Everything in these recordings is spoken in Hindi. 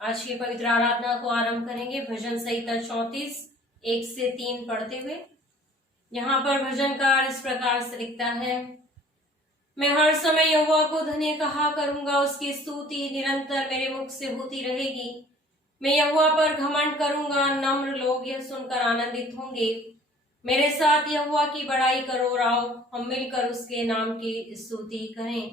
आज की पवित्र आराधना को आरंभ करेंगे भजन संहिता 34 1 से 3 पढ़ते हुए। यहाँ पर भजनकार इस प्रकार से लिखता है। मैं हर समय यहोवा को धन्य कहा करूंगा, उसकी स्तुति निरंतर मेरे मुख से होती रहेगी। मैं यहोवा पर घमंड करूंगा, नम्र लोग यह सुनकर आनंदित होंगे। मेरे साथ यहोवा की बड़ाई करो और आओ हम मिलकर उसके नाम की स्तुति करें।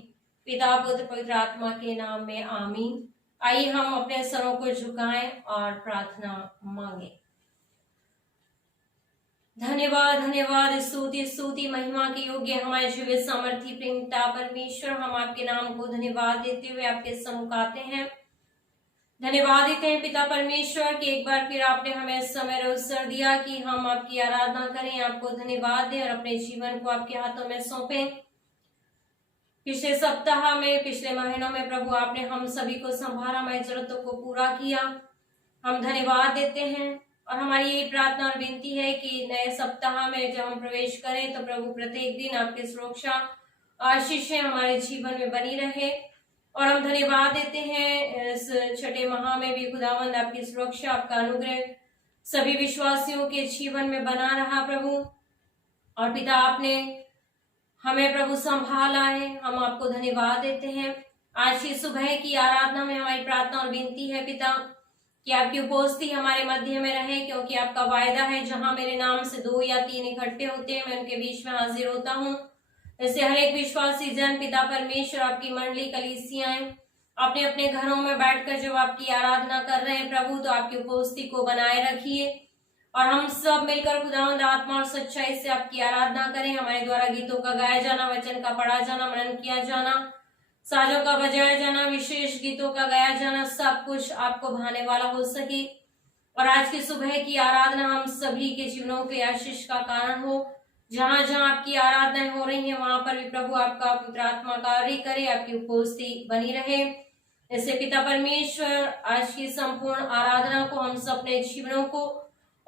पिता पुत्र पवित्र आत्मा के नाम में आमीन। आइए हम अपने सरों को झुकाएं और प्रार्थना मांगे। धन्यवाद धन्यवाद स्तुति स्तुति महिमा के योग्य हमारे जीवित सामर्थी प्रेमता परमेश्वर, हम आपके नाम को धन्यवाद देते हुए आपके सम्मुख आते हैं। धन्यवाद देते हैं पिता परमेश्वर कि एक बार फिर आपने हमें समय अवसर दिया कि हम आपकी आराधना करें, आपको धन्यवाद दें और अपने जीवन को आपके हाथों में सौंपें। पिछले सप्ताह में, पिछले महीनों में प्रभु आपने हम सभी को संभाला, हमारी जरूरतों को पूरा किया। हम धन्यवाद देते हैं और हमारी यही प्रार्थना और विनती है कि नए सप्ताह में जब हम प्रवेश करें तो प्रभु प्रत्येक दिन आपकी सुरक्षा आशीषें हमारे जीवन में बनी रहे। और हम धन्यवाद देते हैं इस छठे माह में भी खुदावंद आपकी सुरक्षा, आपका अनुग्रह सभी विश्वासियों के जीवन में बना रहा प्रभु। और पिता आपने हमें प्रभु संभाला है, हम आपको धन्यवाद देते हैं। आज की सुबह की आराधना में हमारी प्रार्थना और विनती है पिता कि आपकी उपस्थिति हमारे मध्य में रहे, क्योंकि आपका वायदा है जहां मेरे नाम से 2 या 3 इकट्ठे होते हैं मैं उनके बीच में हाजिर होता हूँ। ऐसे हर एक विश्वासी जन पिता परमेश्वर, आपकी मंडली कलीसियाएं अपने अपने घरों में बैठकर जब आपकी आराधना कर रहे हैं प्रभु, तो आपकी उपस्थिति को बनाए रखिए और हम सब मिलकर खुदावंद आत्मा और सच्चाई से आपकी आराधना करें। हमारे द्वारा गीतों का गाया जाना, वचन का पढ़ा जाना, मनन किया जाना, साजों का बजाया जाना, विशेष गीतों का गाया जाना, सब कुछ आपको भाने वाला हो सके। और आज की सुबह की आराधना हम सभी के जीवनों के आशीष का कारण हो। जहां जहां आपकी आराधनाएं हो रही हैं वहां पर भी प्रभु आपका पवित्र आत्मा कार्य करे, आपकी उपस्थिति बनी रहे। ऐसे पिता परमेश्वर, आज की संपूर्ण आराधना को हम सब अपने जीवनों को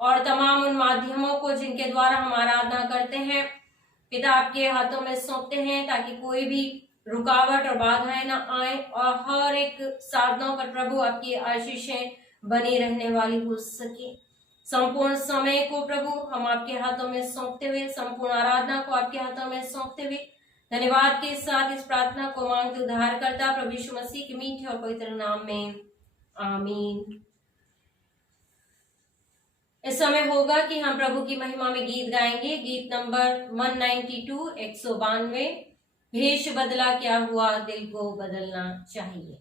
और तमाम उन माध्यमों को जिनके द्वारा हम आराधना करते हैं पिता आपके हाथों में सौंपते हैं, ताकि कोई भी रुकावट और बाधाएं न आए और हर एक साधनों पर प्रभु आपकी आशीषें बनी रहने वाली हो सके। संपूर्ण समय को प्रभु हम आपके हाथों में सौंपते हुए, संपूर्ण आराधना को आपके हाथों में सौंपते हुए धन्यवाद के साथ इस प्रार्थना को मांगते उद्धारकर्ता प्रभु यीशु मसीह के मीठे और पवित्र नाम में आमीन। इस समय होगा कि हम प्रभु की महिमा में गीत गाएंगे। गीत नंबर 192 192, भेष बदला क्या हुआ, दिल को बदलना चाहिए।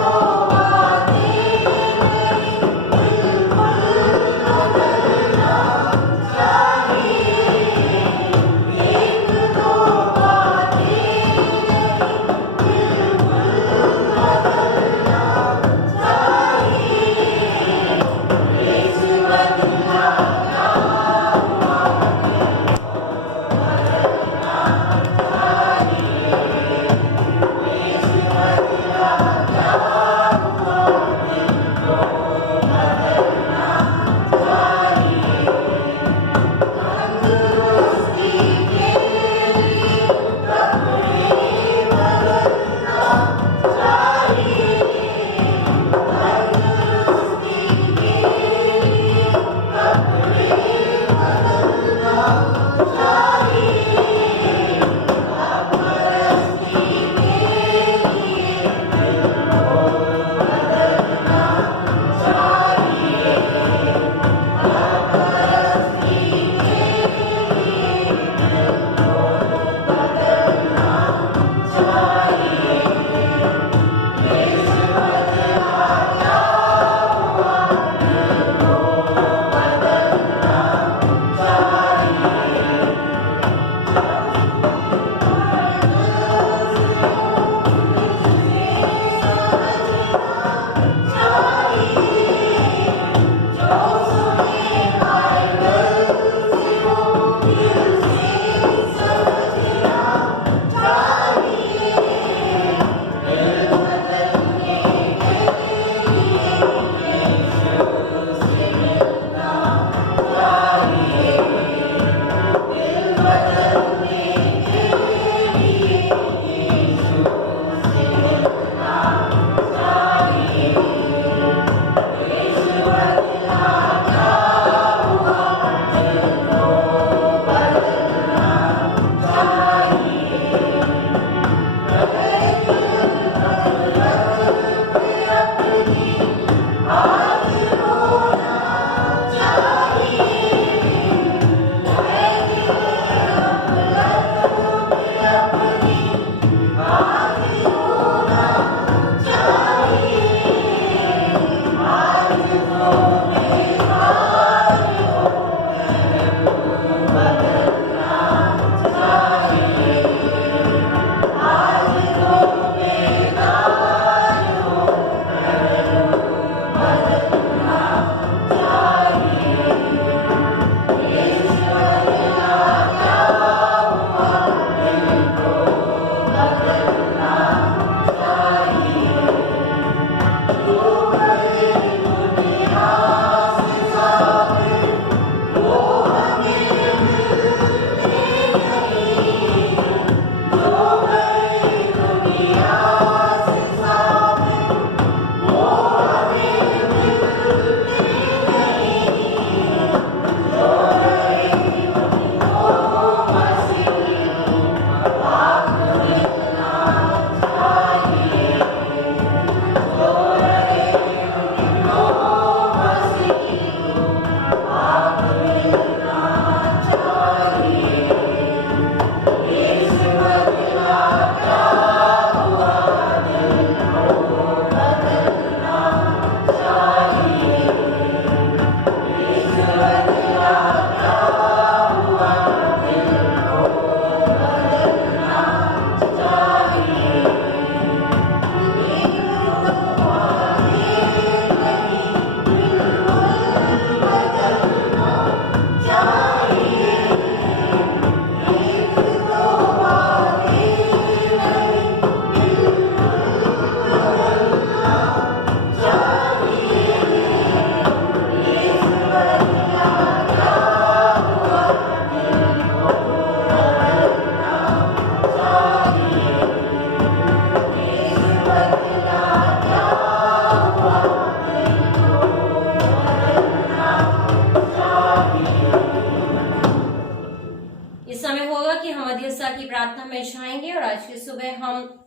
Oh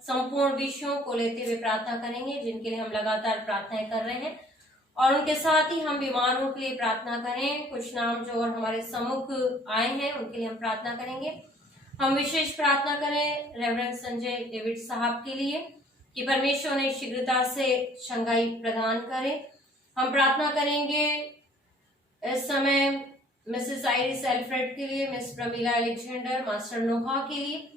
संपूर्ण विषयों को लेते हुए प्रार्थना करेंगे जिनके लिए हम लगातार प्रार्थनाएं कर रहे हैं, और उनके साथ ही हम बीमारों के लिए प्रार्थना करें। कुछ नाम जो और हमारे सम्मुख आए हैं उनके लिए हम प्रार्थना करेंगे। हम विशेष प्रार्थना करें रेवरेंड संजय डेविड साहब के लिए कि परमेश्वर उन्हें शीघ्रता से चंगाई प्रदान करे। हम प्रार्थना करेंगे इस समय मिसेस आइरिस एल्फ्रेड के लिए, मिस प्रमीला अलेक्जेंडर, मास्टर नोहा के लिए,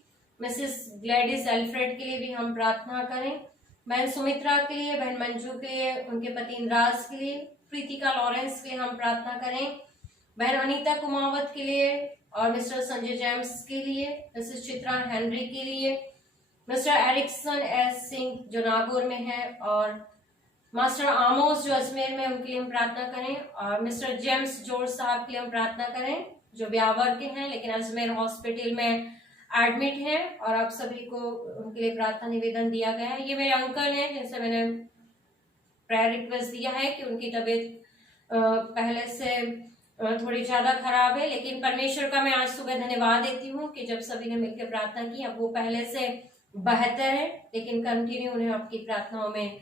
मिसेस ग्लैडिस एल्फ्रेड के लिए भी हम प्रार्थना करें। बहन सुमित्रा के लिए, बहन मंजू के लिए, उनके पति इंद्राज के लिए, प्रीतिका लॉरेंस के लिए हम प्रार्थना करें। बहन अनीता कुमावत के लिए और मिस्टर संजय जेम्स के लिए, मिसेस चित्रा हेनरी के लिए, मिस्टर एरिक्सन एस सिंह जो नागौर में है, और मास्टर आमोस जो अजमेर में, उनके लिए हम प्रार्थना करें। और मिस्टर जेम्स जॉर्ज साहब के लिए हम प्रार्थना करें जो ब्यावर के हैं लेकिन अजमेर हॉस्पिटल में एडमिट हैं, और आप सभी को उनके लिए प्रार्थना निवेदन दिया गया है। ये मेरे अंकल हैं जिनसे मैंने प्रेयर रिक्वेस्ट दिया है कि उनकी तबीयत पहले से थोड़ी ज्यादा खराब है, लेकिन परमेश्वर का मैं आज सुबह धन्यवाद देती हूँ कि जब सभी ने मिलकर प्रार्थना की अब वो पहले से बेहतर है, लेकिन कंटिन्यू उन्हें आपकी प्रार्थनाओं में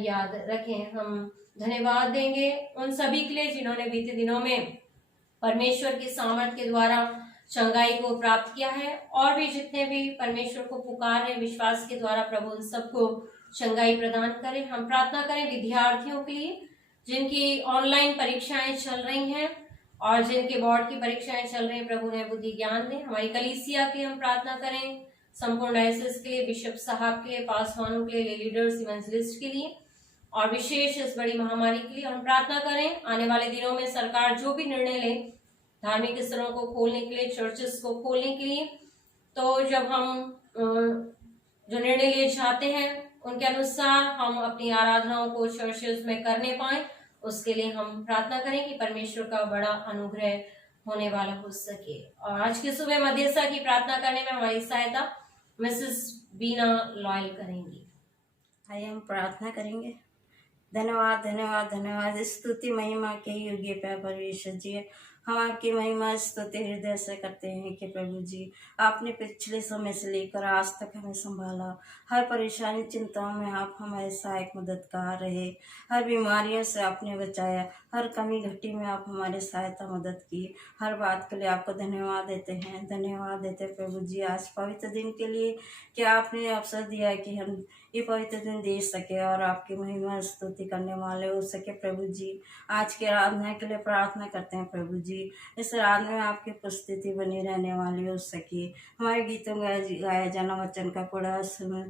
याद रखें। हम धन्यवाद देंगे उन सभी के लिए जिन्होंने बीते दिनों में परमेश्वर की सामर्थ के द्वारा चंगाई को प्राप्त किया है, और भी जितने भी परमेश्वर को पुकार रहे विश्वास के द्वारा प्रभु उन सबको चंगाई प्रदान करें। हम प्रार्थना करें विद्यार्थियों के लिए जिनकी ऑनलाइन परीक्षाएं चल रही हैं और जिनके बोर्ड की परीक्षाएं चल रही हैं, प्रभु ने बुद्धि ज्ञान दें। हमारी कलीसिया के लिए हम प्रार्थना करें, संपूर्ण डायसिस के लिए, बिशप साहब के लिए, पासवानों के लिए, लीडर्स इवेंजलिस्ट के लिए, और विशेष इस बड़ी महामारी के लिए हम प्रार्थना करें। आने वाले दिनों में सरकार जो भी निर्णय ले धार्मिक स्थलों को खोलने के लिए, चर्चेस को खोलने के लिए, तो जब हम जो निर्णय लिए जाते हैं उनके अनुसार हम अपनी आराधनाओं को चर्चेस में करने पाए, उसके लिए हम प्रार्थना करें कि परमेश्वर का बड़ा अनुग्रह होने वाला हो सके। और आज की सुबह मध्यस्था की प्रार्थना करने में हमारी सहायता मिसेस बीना लॉयल करेंगी। आइए हम प्रार्थना करेंगे। धन्यवाद धन्यवाद धन्यवाद, स्तुति महिमा के योग्य परमेश्वर जी, हम आपकी महिमा स्तुति हृदय से करते हैं कि प्रभु जी आपने पिछले समय से लेकर आज तक हमें संभाला। हर परेशानी चिंताओं में आप हमारे सहायक मददगार रहे, हर बीमारियों से आपने बचाया, हर कमी घटी में आप हमारे सहायता मदद की। हर बात के लिए आपको धन्यवाद देते हैं, धन्यवाद देते हैं प्रभु जी आज पवित्र दिन के लिए कि आपने अवसर दिया कि हम ये पवित्र दिन दे सके और आपकी महिमा स्तुति करने वाले हो सके। प्रभु जी आज की आराधना के लिए प्रार्थना करते हैं प्रभु जी, इस आराधना में आपकी उपस्थिति बनी रहने वाली हो सके। हमारे गीतों गाया जाना वचन का पूरा समझ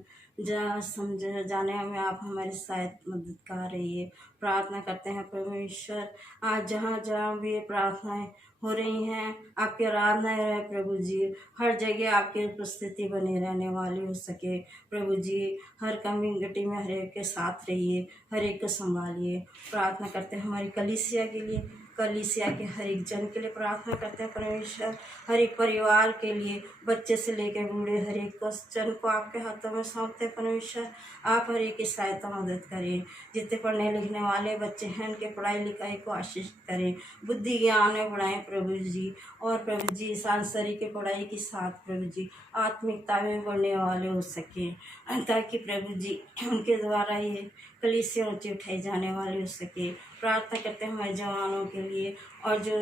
जाने में आप हमारे सहायक मददगार रहिए। प्रार्थना करते हैं परमेश्वर आज जहाँ जहाँ भी ये प्रार्थनाएं हो रही हैं, आपकी आराधना रहे प्रभु जी, हर जगह आपकी उपस्थिति बनी रहने वाली हो सके। प्रभु जी हर कमी घटी में हर एक के साथ रहिए, हर एक को संभालिए। प्रार्थना करते हैं हमारी कलीसिया के लिए, कलीसिया के हर एक जन के लिए प्रार्थना करते हैं परमेश्वर, हर एक परिवार के लिए, बच्चे से लेकर बूढ़े हर एक जन को आपके हाथों में सौंपते हैं परमेश्वर। आप हर एक की सहायता मदद करें, जितने पढ़ने लिखने वाले बच्चे हैं उनके पढ़ाई लिखाई को आशीष करें, बुद्धि ज्ञान में बढ़ाएं प्रभु जी। और प्रभु जी सांसारिक की पढ़ाई के साथ प्रभु जी आत्मिकता में बढ़ने वाले हो सके, ताकि प्रभु जी उनके द्वारा ये कलीसिया ऊँची उठाई जाने वाली हो सके। प्रार्थना करते हैं हमारे जवानों के लिए और जो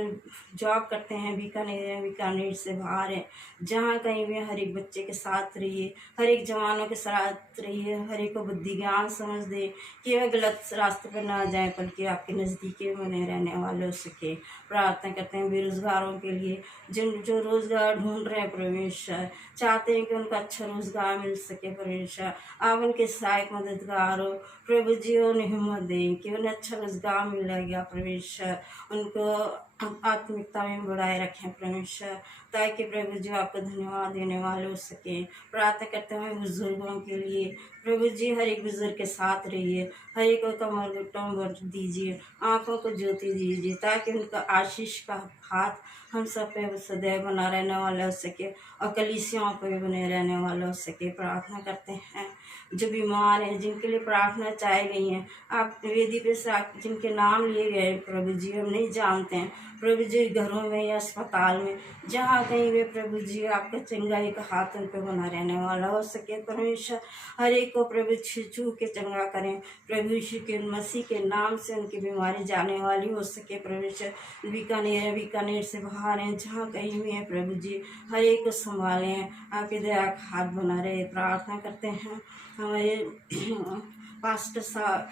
जॉब करते हैं बीकानेर से बाहर है, जहाँ कहीं भी हर एक बच्चे के साथ रहिए, हर एक जवानों के साथ रहिए, हर एक को बुद्धि ज्ञान समझ दे कि वह गलत रास्ते पर ना जाए बल्कि आपके नज़दीकी बने रहने वाले हो सके। प्रार्थना करते हैं बेरोजगारों के लिए, जो रोजगार ढूंढ रहे हैं परमेश्वर, चाहते हैं कि उनका अच्छा रोजगार मिल सके परमेश्वर, आप उनके सहायक मददगार हो प्रभु जी। उन्हें हिम्मत दें कि उन्हें अच्छा रोजगार मिल गया परमेश्वर, उनको आत्मिकता में बढ़ाए रखें परमेश्वर, ताकि प्रभु जी आपको धन्यवाद देने वाले हो सके। प्रार्थना करते हैं बुजुर्गों के लिए, प्रभु जी हर एक बुजुर्ग के साथ रहिए, हर एक को कमर घुटनों में दीजिए, आंखों को ज्योति दीजिए, ताकि उनका आशीष का हाथ हम सब पे सदैव बना रहने वाला हो सके और कलीसियाओं पर भी बने रहने वाला हो सके। प्रार्थना करते हैं जो बीमार हैं, जिनके लिए प्रार्थना चाही गई हैं, आप वेदी पे से जिनके नाम लिए गए प्रभु जी हम नहीं जानते हैं, प्रभु जी घरों में या अस्पताल में जहाँ कहीं भी प्रभु जी आपके चंगाई का हाथ उन पे बना रहने वाला हो सके। परमेश्वर हर एक को प्रभु छू के चंगा करें। प्रभु यीशु के मसीह के नाम से उनकी बीमारी जाने वाली हो सके। परमेश्वर बीकानेर से बाहर हैं जहाँ कहीं भी है प्रभु जी हर एक को संभालें, आपके दया का हाथ बना रहे। प्रार्थना करते हैं हमारे पास्टर साहब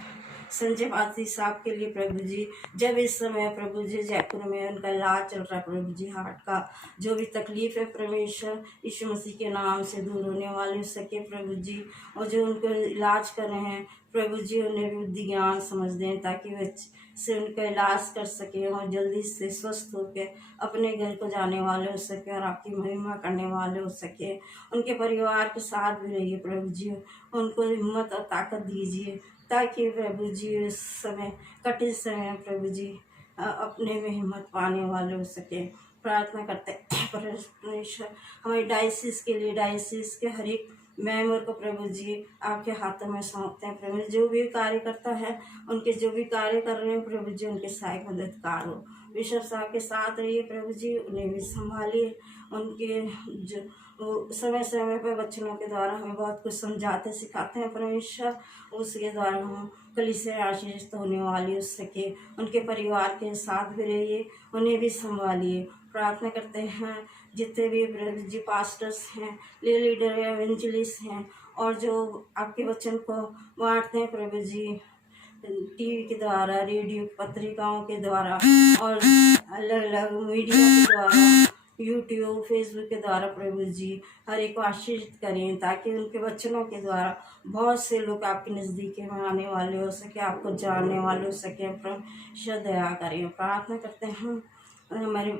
संजय पात्री साहब के लिए प्रभु जी, जब इस समय प्रभु जी जयपुर में उनका इलाज चल रहा है प्रभु जी, हार्ट का जो भी तकलीफ है परमेश्वर यीशु मसीह के नाम से दूर होने वाले हो सके प्रभु जी। और जो उनको इलाज कर रहे हैं प्रभु जी उन्हें बुद्धि ज्ञान समझ दें ताकि वे से उनका इलाज कर सके और जल्दी से स्वस्थ होकर अपने घर को जाने वाले हो सके और आपकी महिमा करने वाले हो सके। उनके परिवार के साथ भी रहिए प्रभु जी, उनको हिम्मत और ताकत दीजिए ताकि प्रभु जी इस समय कठिन समय प्रभु जी अपने में हिम्मत पाने वाले हो सके। प्रार्थना करते परमेश्वर हमारी डायसिस के लिए, डायसिस के हर एक मेंबर को प्रभु जी आपके हाथों में सौंपते हैं। प्रभु जो भी कार्य करता है उनके जो भी कार्य कर रहे हैं प्रभु जी उनके सहायक मददगार हो। विश्व साहब के साथ रहिए प्रभु जी, उन्हें भी संभालिए। उनके जो समय समय पर बच्चों के द्वारा हमें बहुत कुछ समझाते सिखाते हैं परमेश्वर, उसके द्वारा हम कलीसिया आशीषित होने वाली हो सके। उनके परिवार के साथ भी रहिए, उन्हें भी संभालिए। प्रार्थना करते हैं जितने भी प्रभु जी पास्टर्स हैं, लीडर एवेंजलिस्ट हैं और जो आपके वचन को बांटते हैं प्रभु जी टीवी के द्वारा, रेडियो पत्रिकाओं के द्वारा और अलग अलग मीडिया के द्वारा, यूट्यूब फेसबुक के द्वारा प्रभु जी हर एक को आशीषित करें ताकि उनके वचनों के द्वारा बहुत से लोग आपके नज़दीक में आने वाले हो सके, आपको जानने वाले हो सके। परमेश्वर दया करें। प्रार्थना करते हैं हमारे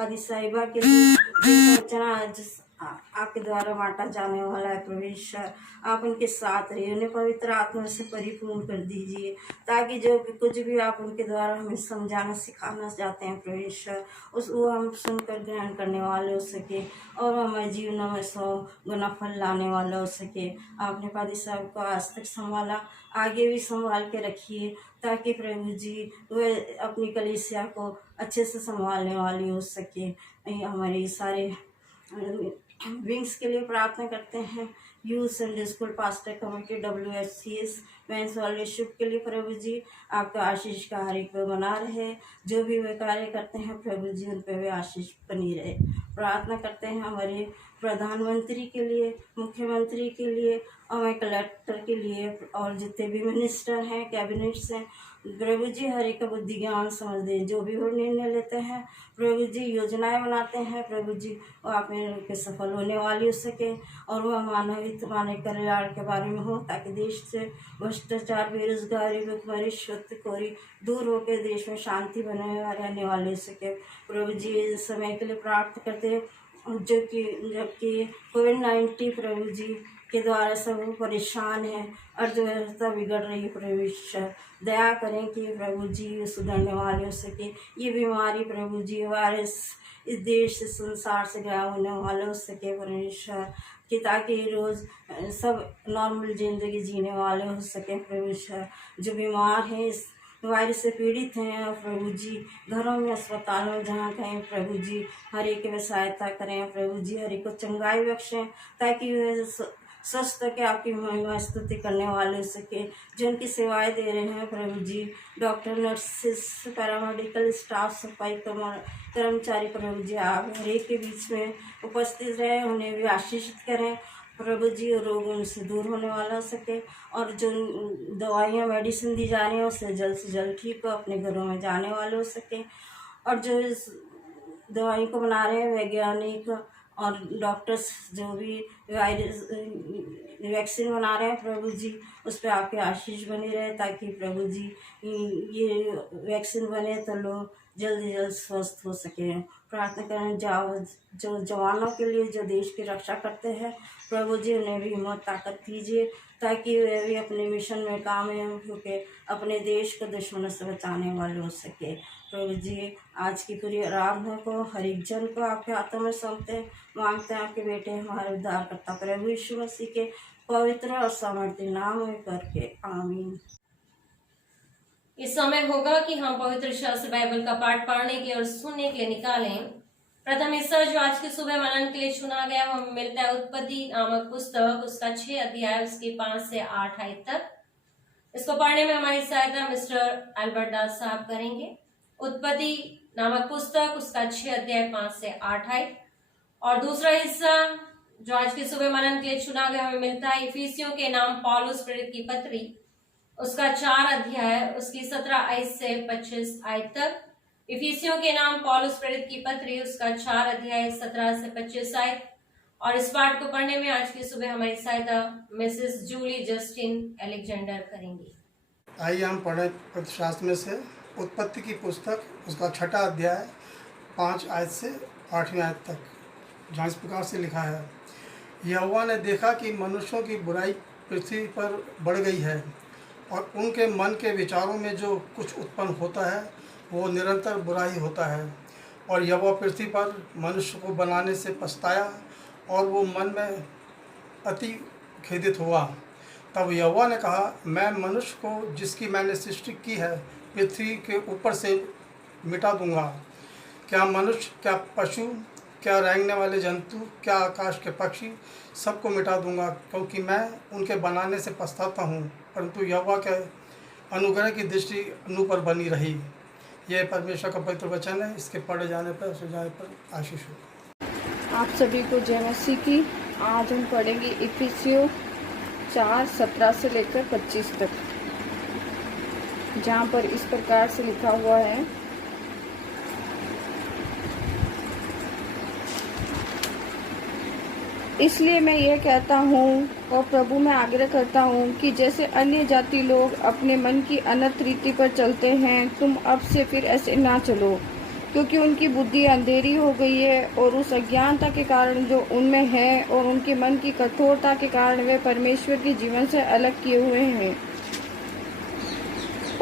आदि साहिबा के लिए जिनका वचन आज आपके द्वारा बांटा जाने वाला है परमेश्वर, आप उनके साथ रहिए, उन्हें पवित्र आत्मा से परिपूर्ण कर दीजिए ताकि जो कुछ भी आप उनके द्वारा हमें समझाना सिखाना चाहते हैं परमेश्वर उस वो हम सुनकर ग्रहण करने वाले हो सके और हमारे जीवन में 100 गुना फल लाने वाला हो सके। आपने पादी साहब को आज तक संभाला, आगे भी संभाल के रखिए ताकि प्रभु जी वह अपनी कलीसिया को अच्छे से संभालने वाली हो सके। हमारे सारे विंग्स के लिए प्रार्थना करते हैं। Youth Sunday school pastor committee WHCS men's fellowship के लिए प्रभु जी आपका आशीष का हर एक पे बना रहे। जो भी वे कार्य करते हैं प्रभु जी उन पे वे आशीष बनी रहे। प्रार्थना करते हैं हमारे प्रधानमंत्री के लिए, मुख्यमंत्री के लिए और कलेक्टर के लिए और जितने भी मिनिस्टर हैं, कैबिनेट्स हैं प्रभु जी हर एक का बुद्धि ज्ञान समझ दें। जो भी वो निर्णय लेते हैं प्रभु जी, योजनाएं बनाते हैं प्रभु जी वो आप में के सफल होने वाली हो सके और वह मानव कल्याण के बारे में हो ताकि देश से भ्रष्टाचार, बेरोजगारी, भुखमरी, रिश्वतखोरी दूर होकर देश में शांति बने रहने वाले हो सके। प्रभु जी इस समय के लिए प्रार्थना करते हैं जबकि कोविड-19 प्रभु जी के द्वारा सब परेशान है, अर्थव्यवस्था बिगड़ रही है। परमेश्वर दया करें कि प्रभु जी सुधरने वाले हो सके। ये बीमारी प्रभु जी वायरस इस देश से संसार से गायब होने वाले हो सके परमेश्वर कि ताकि रोज़ सब नॉर्मल ज़िंदगी जीने वाले हो सके। परमेश्वर जो बीमार हैं इस वायरस से पीड़ित हैं और प्रभु जी घरों में, अस्पताल में जहाँ कहीं प्रभु जी हर एक में सहायता करें। प्रभु जी हर एक को चंगाई बख्शें ताकि वे स्वस्थ के आपकी महिमा स्तुति करने वाले हो सके। जो उनकी सेवाएं दे रहे हैं प्रभु जी, डॉक्टर, नर्सेस, पैरामेडिकल स्टाफ, सफाई कर्मचारी प्रभु जी आप हर एक के बीच में उपस्थित रहें, उन्हें भी आशीषित करें प्रभु जी और रोग उनसे दूर होने वाला हो सके और जो दवाइयाँ मेडिसिन दी जा रही हैं उससे जल्द ठीक हो, अपने घरों में जाने वाले हो सके। और जो इस दवाई को बना रहे हैं वैज्ञानिक और डॉक्टर्स जो भी वायरस वैक्सीन बना रहे हैं प्रभु जी उस पर आपके आशीष बनी रहे ताकि प्रभु जी ये वैक्सीन बने तो लोग जल्द स्वस्थ हो सके। प्रार्थना करें जो जवानों के लिए जो देश की रक्षा करते हैं प्रभु जी उन्हें भी हिम्मत ताकत दीजिए ताकि वे भी अपने मिशन में कामयाब होकर अपने देश को दुश्मनों से बचाने वाले हो सके। प्रभु जी आज की पूरी आराधना को हर एक जन को आपके हाथों में सौंपते मांगते हैं आपके बेटे हमारे उद्धारकर्ता प्रभु यीशु मसीह के पवित्र और सामर्थ्य नाम में करके आमीन। इस समय होगा कि हम पवित्र शास्त्र बाइबल का पाठ पढ़ने के और सुनने के लिए निकालें। प्रथम हिस्सा जो आज की सुबह मनन के लिए चुना गया वो मिलता है उत्पत्ति नामक पुस्तक, उसका 6 अध्याय, उसके 5 से 8 आयत तक। इसको पढ़ने में हमारी सहायता मिस्टर अल्बर्ट दास साहब करेंगे। उत्पत्ति नामक पुस्तक, उसका 6 अध्याय 5 से 8 आयत। और दूसरा हिस्सा जो आज की सुबह मनन के लिए चुना गया हमें मिलता है इफिसियों के नाम पौलुस प्रेरित की पत्री, उसका 4 अध्याय, उसकी 17 आयत से 25 आयत तक। इफिसियों के नाम पौलुस प्रेरित की पत्री, उसका 4 अध्याय 17 से 25 आयत। और इस पाठ को पढ़ने में आज की सुबह हमारी सहायता मिसेस जूली जस्टिन एलेक्जेंडर करेंगी। आइए हम पढ़ें पवित्र शास्त्र में से उत्पत्ति की पुस्तक, उसका 6 अध्याय 5 आयत से 8वीं आयत तक, जहाँ इस प्रकार से लिखा है। यहोवा ने देखा कि मनुष्यों की बुराई पृथ्वी पर बढ़ गई है और उनके मन के विचारों में जो कुछ उत्पन्न होता है वो निरंतर बुरा ही होता है। और यहोवा पृथ्वी पर मनुष्य को बनाने से पछताया और वो मन में अति खेदित हुआ। तब यहोवा ने कहा, मैं मनुष्य को जिसकी मैंने सृष्टि की है पृथ्वी के ऊपर से मिटा दूंगा। क्या मनुष्य, क्या पशु, क्या रेंगने वाले जंतु, क्या आकाश के पक्षी, सबको मिटा दूंगा, क्योंकि मैं उनके बनाने से पछताता हूँ। परंतु यहोवा के अनुग्रह की दृष्टि नूह पर बनी रही। यह परमेश्वर का पवित्र वचन है। इसके पढ़े जाने पर सुझाने पर आशीष हो। आप सभी को जय मसीह की। आज हम पढ़ेंगे इफिसियों 4:17 से लेकर 25 तक, जहाँ पर इस प्रकार से लिखा हुआ है। इसलिए मैं यह कहता हूँ और प्रभु में आग्रह करता हूँ कि जैसे अन्य जाति लोग अपने मन की अनंत रीति पर चलते हैं, तुम अब से फिर ऐसे ना चलो, क्योंकि उनकी बुद्धि अंधेरी हो गई है और उस अज्ञानता के कारण जो उनमें है और उनके मन की कठोरता के कारण वे परमेश्वर के जीवन से अलग किए हुए हैं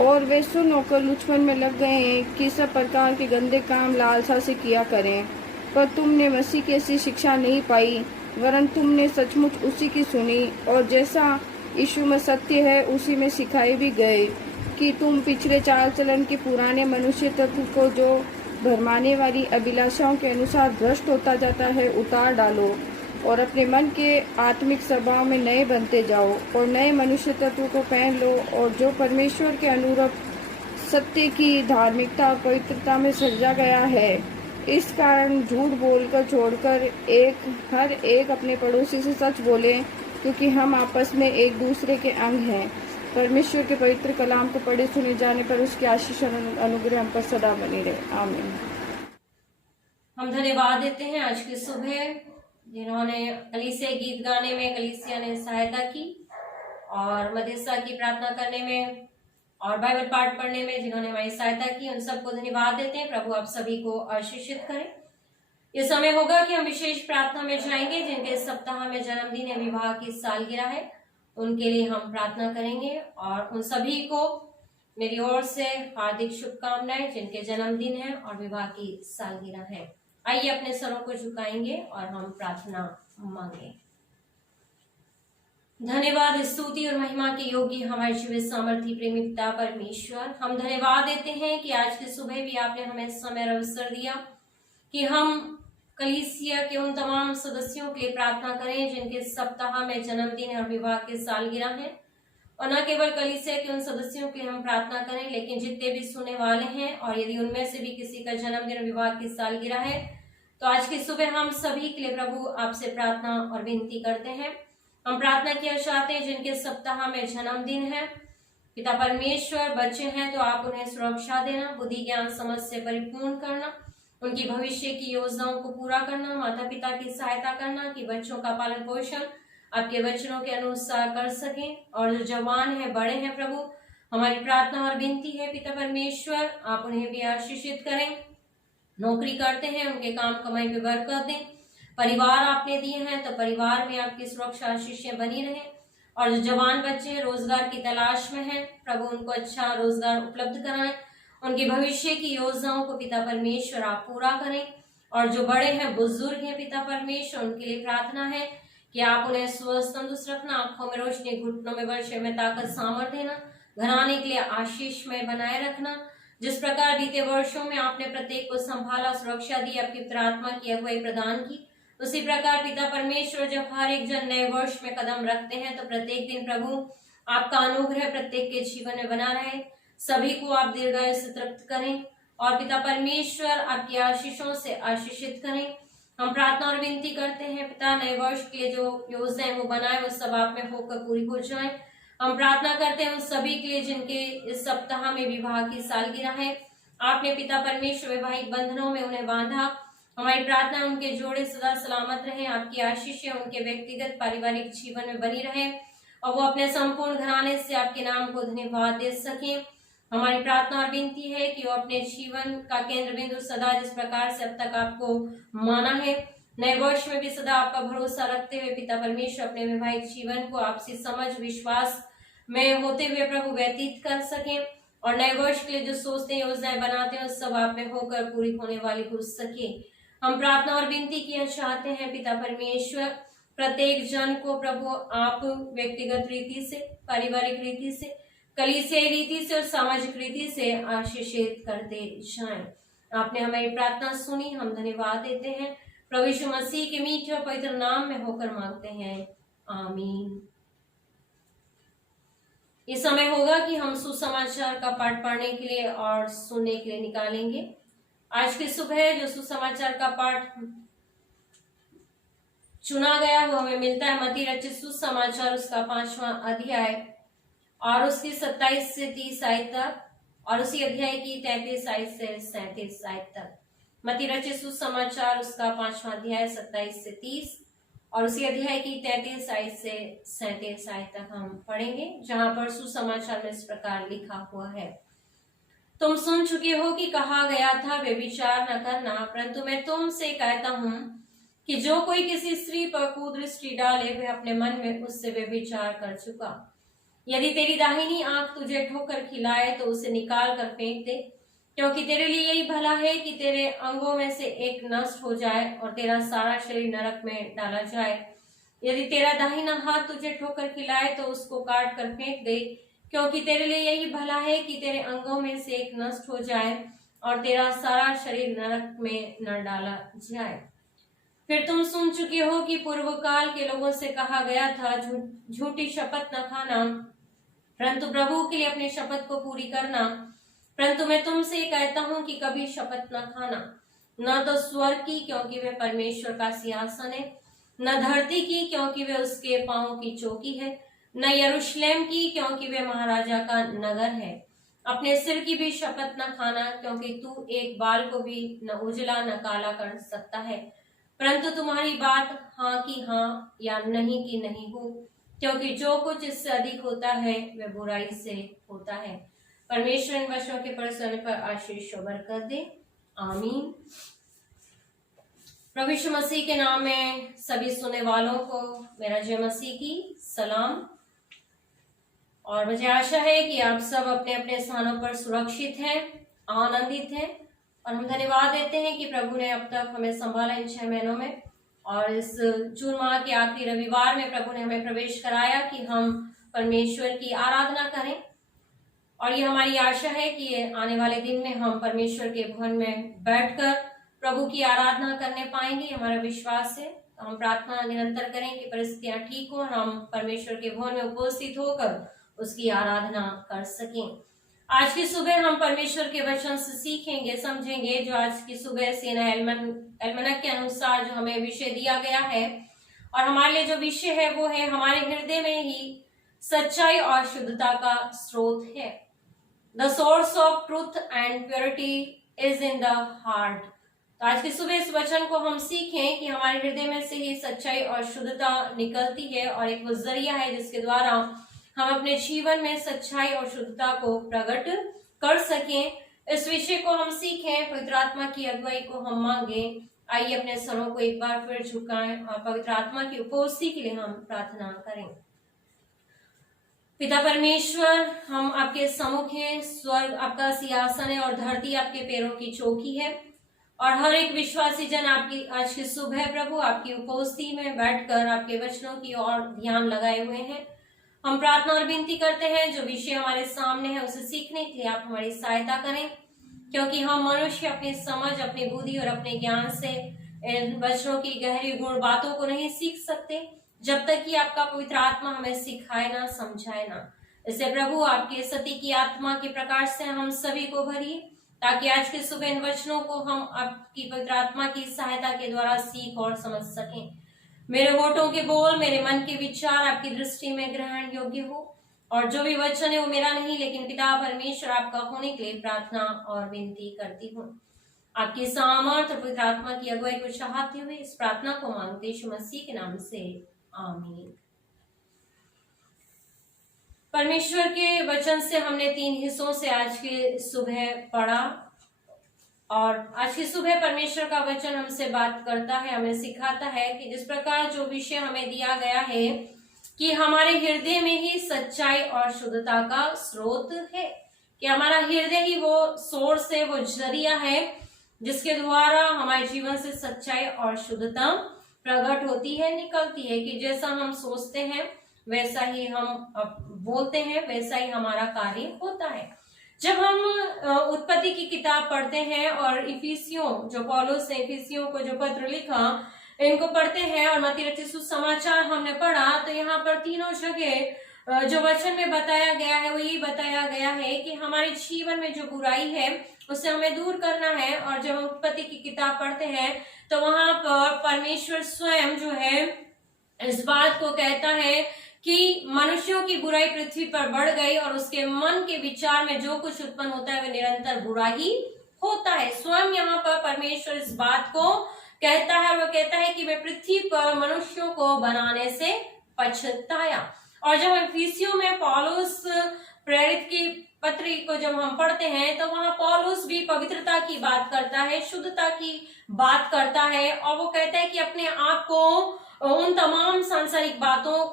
और वे सुन होकर लुचपन में लग गए हैं कि सब प्रकार के गंदे काम लालसा से किया करें। पर तुमने मसीह की ऐसी शिक्षा नहीं पाई, वरन तुमने सचमुच उसी की सुनी और जैसा यीशु में सत्य है उसी में सिखाए भी गए कि तुम पिछले चाल चलन के पुराने मनुष्य तत्व को जो भरमाने वाली अभिलाषाओं के अनुसार भ्रष्ट होता जाता है उतार डालो और अपने मन के आत्मिक स्वभाव में नए बनते जाओ और नए मनुष्य तत्व को पहन लो और जो परमेश्वर के अनुरूप सत्य की धार्मिकता और पवित्रता में सजा गया है। इस कारण झूठ बोलकर छोड़कर हर एक अपने पड़ोसी से सच बोले, क्योंकि हम आपस में एक दूसरे के अंग हैं। परमेश्वर के पवित्र कलाम को पढ़े सुने जाने पर उसकी आशीष अनुग्रह हम पर सदा बनी रहे। आमीन। हम धन्यवाद देते हैं आज की सुबह जिन्होंने कलीसिया गीत गाने में कलीसिया ने सहायता की और मध्यस्था की प्रार्थना करने में और बाइबल पाठ पढ़ने में जिन्होंने हमारी सहायता की, उन सबको धन्यवाद देते हैं। प्रभु आप सभी को आशीषित करें। ये समय होगा कि हम विशेष प्रार्थना में जाएंगे। जिनके सप्ताह में जन्मदिन या विवाह की सालगिरह है उनके लिए हम प्रार्थना करेंगे और उन सभी को मेरी ओर से हार्दिक शुभकामनाएं जिनके जन्मदिन है और विवाह की सालगिरह है। आइए अपने सरों को झुकाएंगे और हम प्रार्थना मांगे। धन्यवाद, स्तुति और महिमा के योग्य हमारे जीवित सामर्थी प्रेमी पिता परमेश्वर, हम धन्यवाद देते हैं कि आज की सुबह भी आपने हमें समय और अवसर दिया कि हम कलीसिया के उन तमाम सदस्यों के लिए प्रार्थना करें जिनके सप्ताह में जन्मदिन और विवाह के सालगिरह है। और न केवल कलीसिया के उन सदस्यों के लिए हम प्रार्थना करें, लेकिन जितने भी सुनने वाले हैं और यदि उनमें से भी किसी का जन्मदिन और विवाह की सालगिरह है तो आज की सुबह हम सभी के लिए प्रभु आपसे प्रार्थना और विनती करते हैं। हम प्रार्थना किया चाहते हैं जिनके सप्ताह में जन्मदिन है, पिता परमेश्वर, बच्चे हैं तो आप उन्हें सुरक्षा देना, बुद्धि ज्ञान समझ से परिपूर्ण करना, उनकी भविष्य की योजनाओं को पूरा करना, माता पिता की सहायता करना कि बच्चों का पालन पोषण आपके वचनों के अनुसार कर सकें। और जो जवान है, बड़े हैं प्रभु, हमारी प्रार्थना और विनती है पिता परमेश्वर आप उन्हें भी आशीषित करें। नौकरी करते हैं उनके काम कमाई पे बरकत दें। परिवार आपने दिए हैं तो परिवार में आपकी सुरक्षा आशीषें बनी रहे। और जो जवान बच्चे रोजगार की तलाश में हैं प्रभु उनको अच्छा रोजगार उपलब्ध कराएं, उनके भविष्य की योजनाओं को पिता परमेश्वर आप पूरा करें। और जो बड़े हैं, बुजुर्ग हैं पिता परमेश्वर, उनके लिए प्रार्थना है कि आप उन्हें स्वस्थ तंदुरुस्त रखना, आंखों में रोशनी, घुटनों में बल, शरीर में ताकत सामर्थ्य देना, घराने के लिए आशीष में बनाए रखना। जिस प्रकार बीते वर्षों में आपने प्रत्येक को संभाला, सुरक्षा दी, आपकी प्रार्थना की अगुवाई प्रदान की, उसी प्रकार पिता परमेश्वर जब हर एक जन नए वर्ष में कदम रखते हैं तो प्रत्येक दिन प्रभु आपका अनुग्रह प्रत्येक के जीवन में बना रहे, सभी को आप दीर्घायु से तृप्त करें और पिता परमेश्वर आपकी आशीषों से आशीषित करें। हम प्रार्थना और विनती करते हैं पिता, नए वर्ष के लिए जो योजनाएं वो बनाए वो सब आप में होकर पूरी हो जाए। हम प्रार्थना करते हैं उन सभी के लिए जिनके इस सप्ताह में विवाह की सालगिरह है। आपने पिता परमेश्वर वैवाहिक बंधनों में उन्हें बांधा, हमारी प्रार्थना उनके जोड़े सदा सलामत रहे, आपकी आशीषें उनके व्यक्तिगत पारिवारिक जीवन में बनी रहे और वो अपने संपूर्ण घराने से आपके नाम को धन्यवाद दे सके। हमारी प्रार्थना और विनती है कि वो अपने जीवन का केंद्र बिंदु सदा जिस प्रकार से अब तक आपको माना है, नए वर्ष में भी सदा आपका भरोसा रखते हुए पिता परमेश्वर अपने वैवाहिक जीवन को आपसी समझ विश्वास में होते हुए प्रभु व्यतीत कर सके और नए वर्ष के लिए जो सोचते हैं योजनाएं बनाते हैं सब आप में होकर पूरी होने वाली हो सके। हम प्रार्थना और विनती किया चाहते हैं पिता परमेश्वर, प्रत्येक जन को प्रभु आप व्यक्तिगत रीति से, पारिवारिक रीति से, कलीसियाई रीति से और सामाजिक रीति से आशीषित करते जाएं। आपने हमारी प्रार्थना सुनी, हम धन्यवाद देते हैं। प्रभु यीशु मसीह के मीठे और पवित्र नाम में होकर मांगते हैं, आमीन। ये समय होगा कि हम सुसमाचार का पाठ पढ़ने के लिए और सुनने के लिए निकालेंगे। आज की सुबह जो सुसमाचार का पाठ चुना गया वो हमें मिलता है मत्ती रचित सुसमाचार उसका 5वां अध्याय और उसकी 27 से 30 आयत तक और उसी अध्याय की 33 आयत से 37 आयत तक। मत्ती रचित सुसमाचार उसका 5वां अध्याय 27 से 30 और उसी अध्याय की 33 आयत से 37 आयत तक हम पढ़ेंगे, जहां पर सुसमाचार में इस प्रकार लिखा हुआ है। तुम सुन चुके हो कि कहा गया था व्यभिचार न करना, परंतु मैं तुमसे कहता हूं कि जो कोई किसी स्त्री पर कुदृष्टि डाले वह अपने मन में उससे व्यभिचार कर चुका। यदि तेरी दाहिनी आंख तुझे ठोकर खिलाए तो उसे निकाल कर फेंक दे, क्योंकि तेरे लिए यही भला है कि तेरे अंगों में से एक नष्ट हो जाए और तेरा सारा शरीर नरक में डाला जाए। यदि तेरा दाहिना हाथ तुझे ठोकर खिलाए तो उसको काट कर फेंक दे, क्योंकि तेरे लिए यही भला है कि तेरे अंगों में से एक नष्ट हो जाए और तेरा सारा शरीर नरक में न डाला जाए। फिर तुम सुन चुके हो कि पूर्व काल के लोगों से कहा गया था झूठी शपथ न खाना, परंतु प्रभु के लिए अपनी शपथ को पूरी करना। परंतु मैं तुमसे कहता हूं कि कभी शपथ न खाना, न तो स्वर्ग की क्योंकि वह परमेश्वर का सिंहासन है, न धरती की क्योंकि वह उसके पांव की चौकी है, न यरूशलेम की क्योंकि वह महाराजा का नगर है। अपने सिर की भी शपथ न खाना, क्योंकि तू एक बाल को भी न उजला न काला कर सकता है, परंतु तुम्हारी बात हाँ की हाँ या नहीं की नहीं हो, क्योंकि जो कुछ इससे अधिक होता है वह बुराई से होता है। परमेश्वर इन वचनों के पढ़ सुनने पर आशीष और बरकत दे, आमीन। प्रभु यीशु मसीह के नाम में सभी सुनने वालों को मेरा जय मसीह की सलाम। और मुझे आशा है कि आप सब अपने अपने स्थानों पर सुरक्षित हैं, आनंदित हैं और हम धन्यवाद देते हैं कि प्रभु ने अब तक हमें संभाला इन 6 महीनों में और इस जून माह के आखिरी रविवार में प्रभु ने हमें प्रवेश कराया कि हम परमेश्वर की आराधना करें। और ये हमारी आशा है कि आने वाले दिन में हम परमेश्वर के भवन में बैठकर प्रभु की आराधना करने पाएंगे, हमारा विश्वास है। तो हम प्रार्थना निरंतर करें कि परिस्थितियां ठीक हो और हम परमेश्वर के भवन में उपस्थित होकर उसकी आराधना कर सकें। आज की सुबह हम परमेश्वर के वचन से सीखेंगे, समझेंगे। जो आज की सुबह सेना एलमनक के अनुसार जो हमें विषय दिया गया है और हमारे लिए जो विषय है वो है हमारे हृदय में ही सच्चाई और शुद्धता का स्रोत है। The source of truth and purity is in the heart. तो आज की सुबह इस वचन को हम सीखें कि हमारे हृदय में से ही सच्चाई और शुद्धता निकलती है और एक वो जरिया है जिसके द्वारा हम अपने जीवन में सच्चाई और शुद्धता को प्रकट कर सकें। इस विषय को हम सीखें, पवित्र आत्मा की अगुवाई को हम मांगे। आइए अपने सरों को एक बार फिर झुकाएं और पवित्र आत्मा की उपस्थिति के लिए हम प्रार्थना करें। पिता परमेश्वर, हम आपके सम्मुख हैं। स्वर्ग आपका सिंहासन है और धरती आपके पैरों की चौकी है और हर एक विश्वासी जन आपकी आज की सुबह प्रभु आपकी उपस्थिति में बैठकर आपके वचनों की ओर ध्यान लगाए हुए हैं। हम प्रार्थना और विनती करते हैं जो विषय हमारे सामने है उसे सीखने के लिए आप हमारी सहायता करें, क्योंकि हम मनुष्य अपनी समझ, अपनी बुद्धि और अपने ज्ञान से इन वचनों की गहरी गुण बातों को नहीं सीख सकते जब तक कि आपका पवित्र आत्मा हमें सिखाए ना, समझाए ना। इससे प्रभु आपके सती की आत्मा के प्रकाश से हम सभी को भरिए, ताकि आज के सुबह इन वचनों को हम आपकी पवित्र आत्मा की सहायता के द्वारा सीख और समझ सकें। मेरे होठों के बोल, मेरे मन के विचार आपकी दृष्टि में ग्रहण योग्य हो, और जो भी वचन है वो मेरा नहीं लेकिन पिता परमेश्वर आपका होने के लिए प्रार्थना और विनती करती हूँ। आपकी सामर्थ और पवित्र आत्मा की अगुवाई को चाहते हुए इस प्रार्थना को मांगते यीशु मसीह के नाम से, आमीन। परमेश्वर के वचन से हमने 3 हिस्सों से आज के सुबह पढ़ा, और आज की सुबह परमेश्वर का वचन हमसे बात करता है, हमें सिखाता है कि जिस प्रकार जो विषय हमें दिया गया है कि हमारे हृदय में ही सच्चाई और शुद्धता का स्रोत है, कि हमारा हृदय ही वो सोर्स है, वो जरिया है जिसके द्वारा हमारे जीवन से सच्चाई और शुद्धता प्रकट होती है, निकलती है, कि जैसा हम सोचते हैं वैसा ही हम बोलते हैं, वैसा ही हमारा कार्य होता है। जब हम उत्पत्ति की किताब पढ़ते हैं और इफिसियों, जो पौलुस ने इफिसियों को जो पत्र लिखा, इनको पढ़ते हैं, और मत्ती रचित सुसमाचार हमने पढ़ा, तो यहाँ पर तीनों जगह जो वचन में बताया गया है वो ये बताया गया है कि हमारे जीवन में जो बुराई है उससे हमें दूर करना है। और जब हम उत्पत्ति की किताब पढ़ते हैं तो वहां पर परमेश्वर स्वयं जो है इस बात को कहता है कि मनुष्यों की बुराई पृथ्वी पर बढ़ गई, और उसके मन के विचार में जो कुछ उत्पन्न होता है वह निरंतर बुरा ही होता है। स्वयं यहाँ पर परमेश्वर इस बात को कहता है, वह कहता है कि वे पृथ्वी पर मनुष्यों को बनाने से पछताया। और जब इफिसियों में पौलुस प्रेरित की पत्री को जब हम पढ़ते हैं तो वहां पौलुस भी पवित्रता की बात करता है, शुद्धता की बात करता है, और वो कहता है कि अपने आप को उन तमाम सांसारिक बातों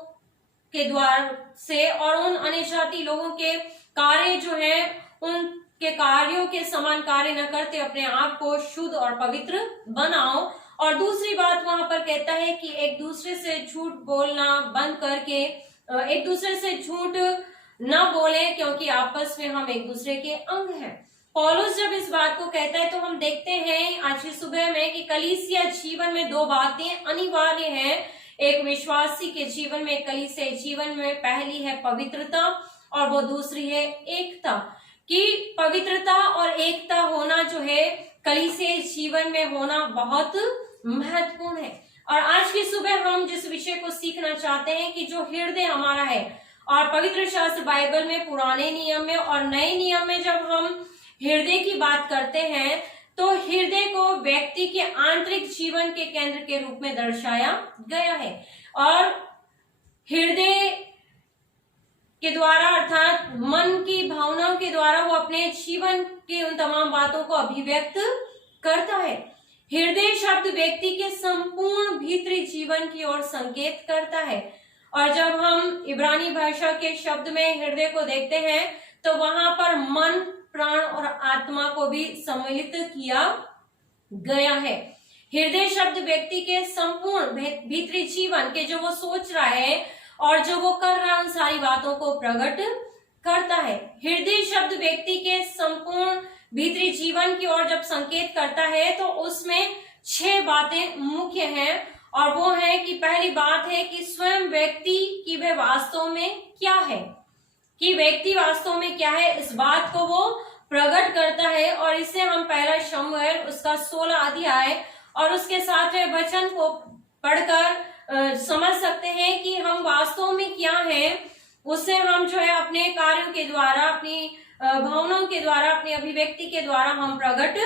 के द्वार से और उन अनिजाति लोगों के कार्य जो है उनके कार्यों के समान कार्य न करते अपने आप को शुद्ध और पवित्र बनाओ। और दूसरी बात वहां पर कहता है कि एक दूसरे से झूठ बोलना बंद करके एक दूसरे से झूठ न बोले, क्योंकि आपस में हम एक दूसरे के अंग हैं। पौलुस जब इस बात को कहता है तो हम देखते हैं आज की सुबह में कि कलीसिया जीवन में 2 बातें अनिवार्य हैं। एक विश्वासी के जीवन में, कलीसिया जीवन में पहली है पवित्रता और वो दूसरी है एकता, कि पवित्रता और एकता होना जो है कलीसिया जीवन में होना बहुत महत्वपूर्ण है। और आज की सुबह हम जिस विषय को सीखना चाहते हैं कि जो हृदय हमारा है, और पवित्र शास्त्र बाइबल में पुराने नियम में और नए नियम में जब हम हृदय की बात करते हैं तो हृदय को व्यक्ति के आंतरिक जीवन के केंद्र के रूप में दर्शाया गया है, और हृदय के द्वारा अर्थात मन की भावनाओं के द्वारा वो अपने जीवन के उन तमाम बातों को अभिव्यक्त करता है। हृदय शब्द व्यक्ति के संपूर्ण भीतरी जीवन की ओर संकेत करता है, और जब हम इब्रानी भाषा के शब्द में हृदय को देखते हैं तो वहां पर मन, प्राण और आत्मा को भी सम्मिलित किया गया है। हृदय शब्द व्यक्ति के संपूर्ण भीतरी जीवन के जो वो सोच रहा है और जो वो कर रहा है उन सारी बातों को प्रकट करता है। हृदय शब्द व्यक्ति के संपूर्ण भीतरी जीवन की ओर जब संकेत करता है तो उसमें 6 बातें मुख्य हैं, और वो है कि पहली बात है कि स्वयं व्यक्ति की वह वास्तव में क्या है, कि व्यक्ति वास्तव में क्या है, इस बात को वो प्रकट करता है। और इसे हम पहला शमूएल उसका 16 अध्याय और उसके 7वें वचन को पढ़कर समझ सकते हैं कि हम वास्तव में क्या हैं। उससे हम जो है अपने कार्यों के द्वारा, अपनी भावनाओं के द्वारा, अपनी अभिव्यक्ति के द्वारा हम प्रकट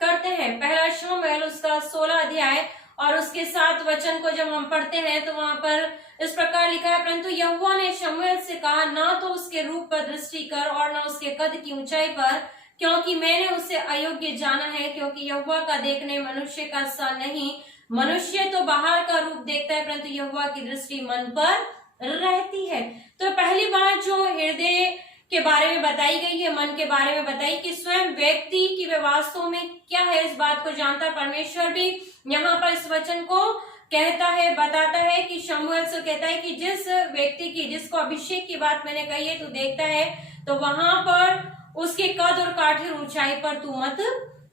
करते हैं। पहला शमूएल उसका 16 अध्याय और उसके 7 वचन को जब हम पढ़ते हैं तो वहां पर इस प्रकार लिखा है, परंतु यहोवा ने शमूएल से कहा, ना तो उसके रूप पर दृष्टि कर और न उसके कद की ऊंचाई पर, क्योंकि मैंने उसे अयोग्य जाना है, क्योंकि यहोवा का देखने मनुष्य का सा नहीं, मनुष्य तो बाहर का रूप देखता है परंतु यहोवा की दृष्टि मन पर रहती है। तो पहली बात जो हृदय के बारे में बताई गई है, मन के बारे में बताई कि स्वयं व्यक्ति की वे वास्तव में क्या है, इस बात को जानता परमेश्वर भी यहाँ पर इस वचन को कहता है, बताता है कि शमूएल से कहता है कि जिस व्यक्ति की, जिसको अभिषेक की बात मैंने कही है, तू देखता है तो वहां पर उसके कद और काठिर ऊंचाई पर तू मत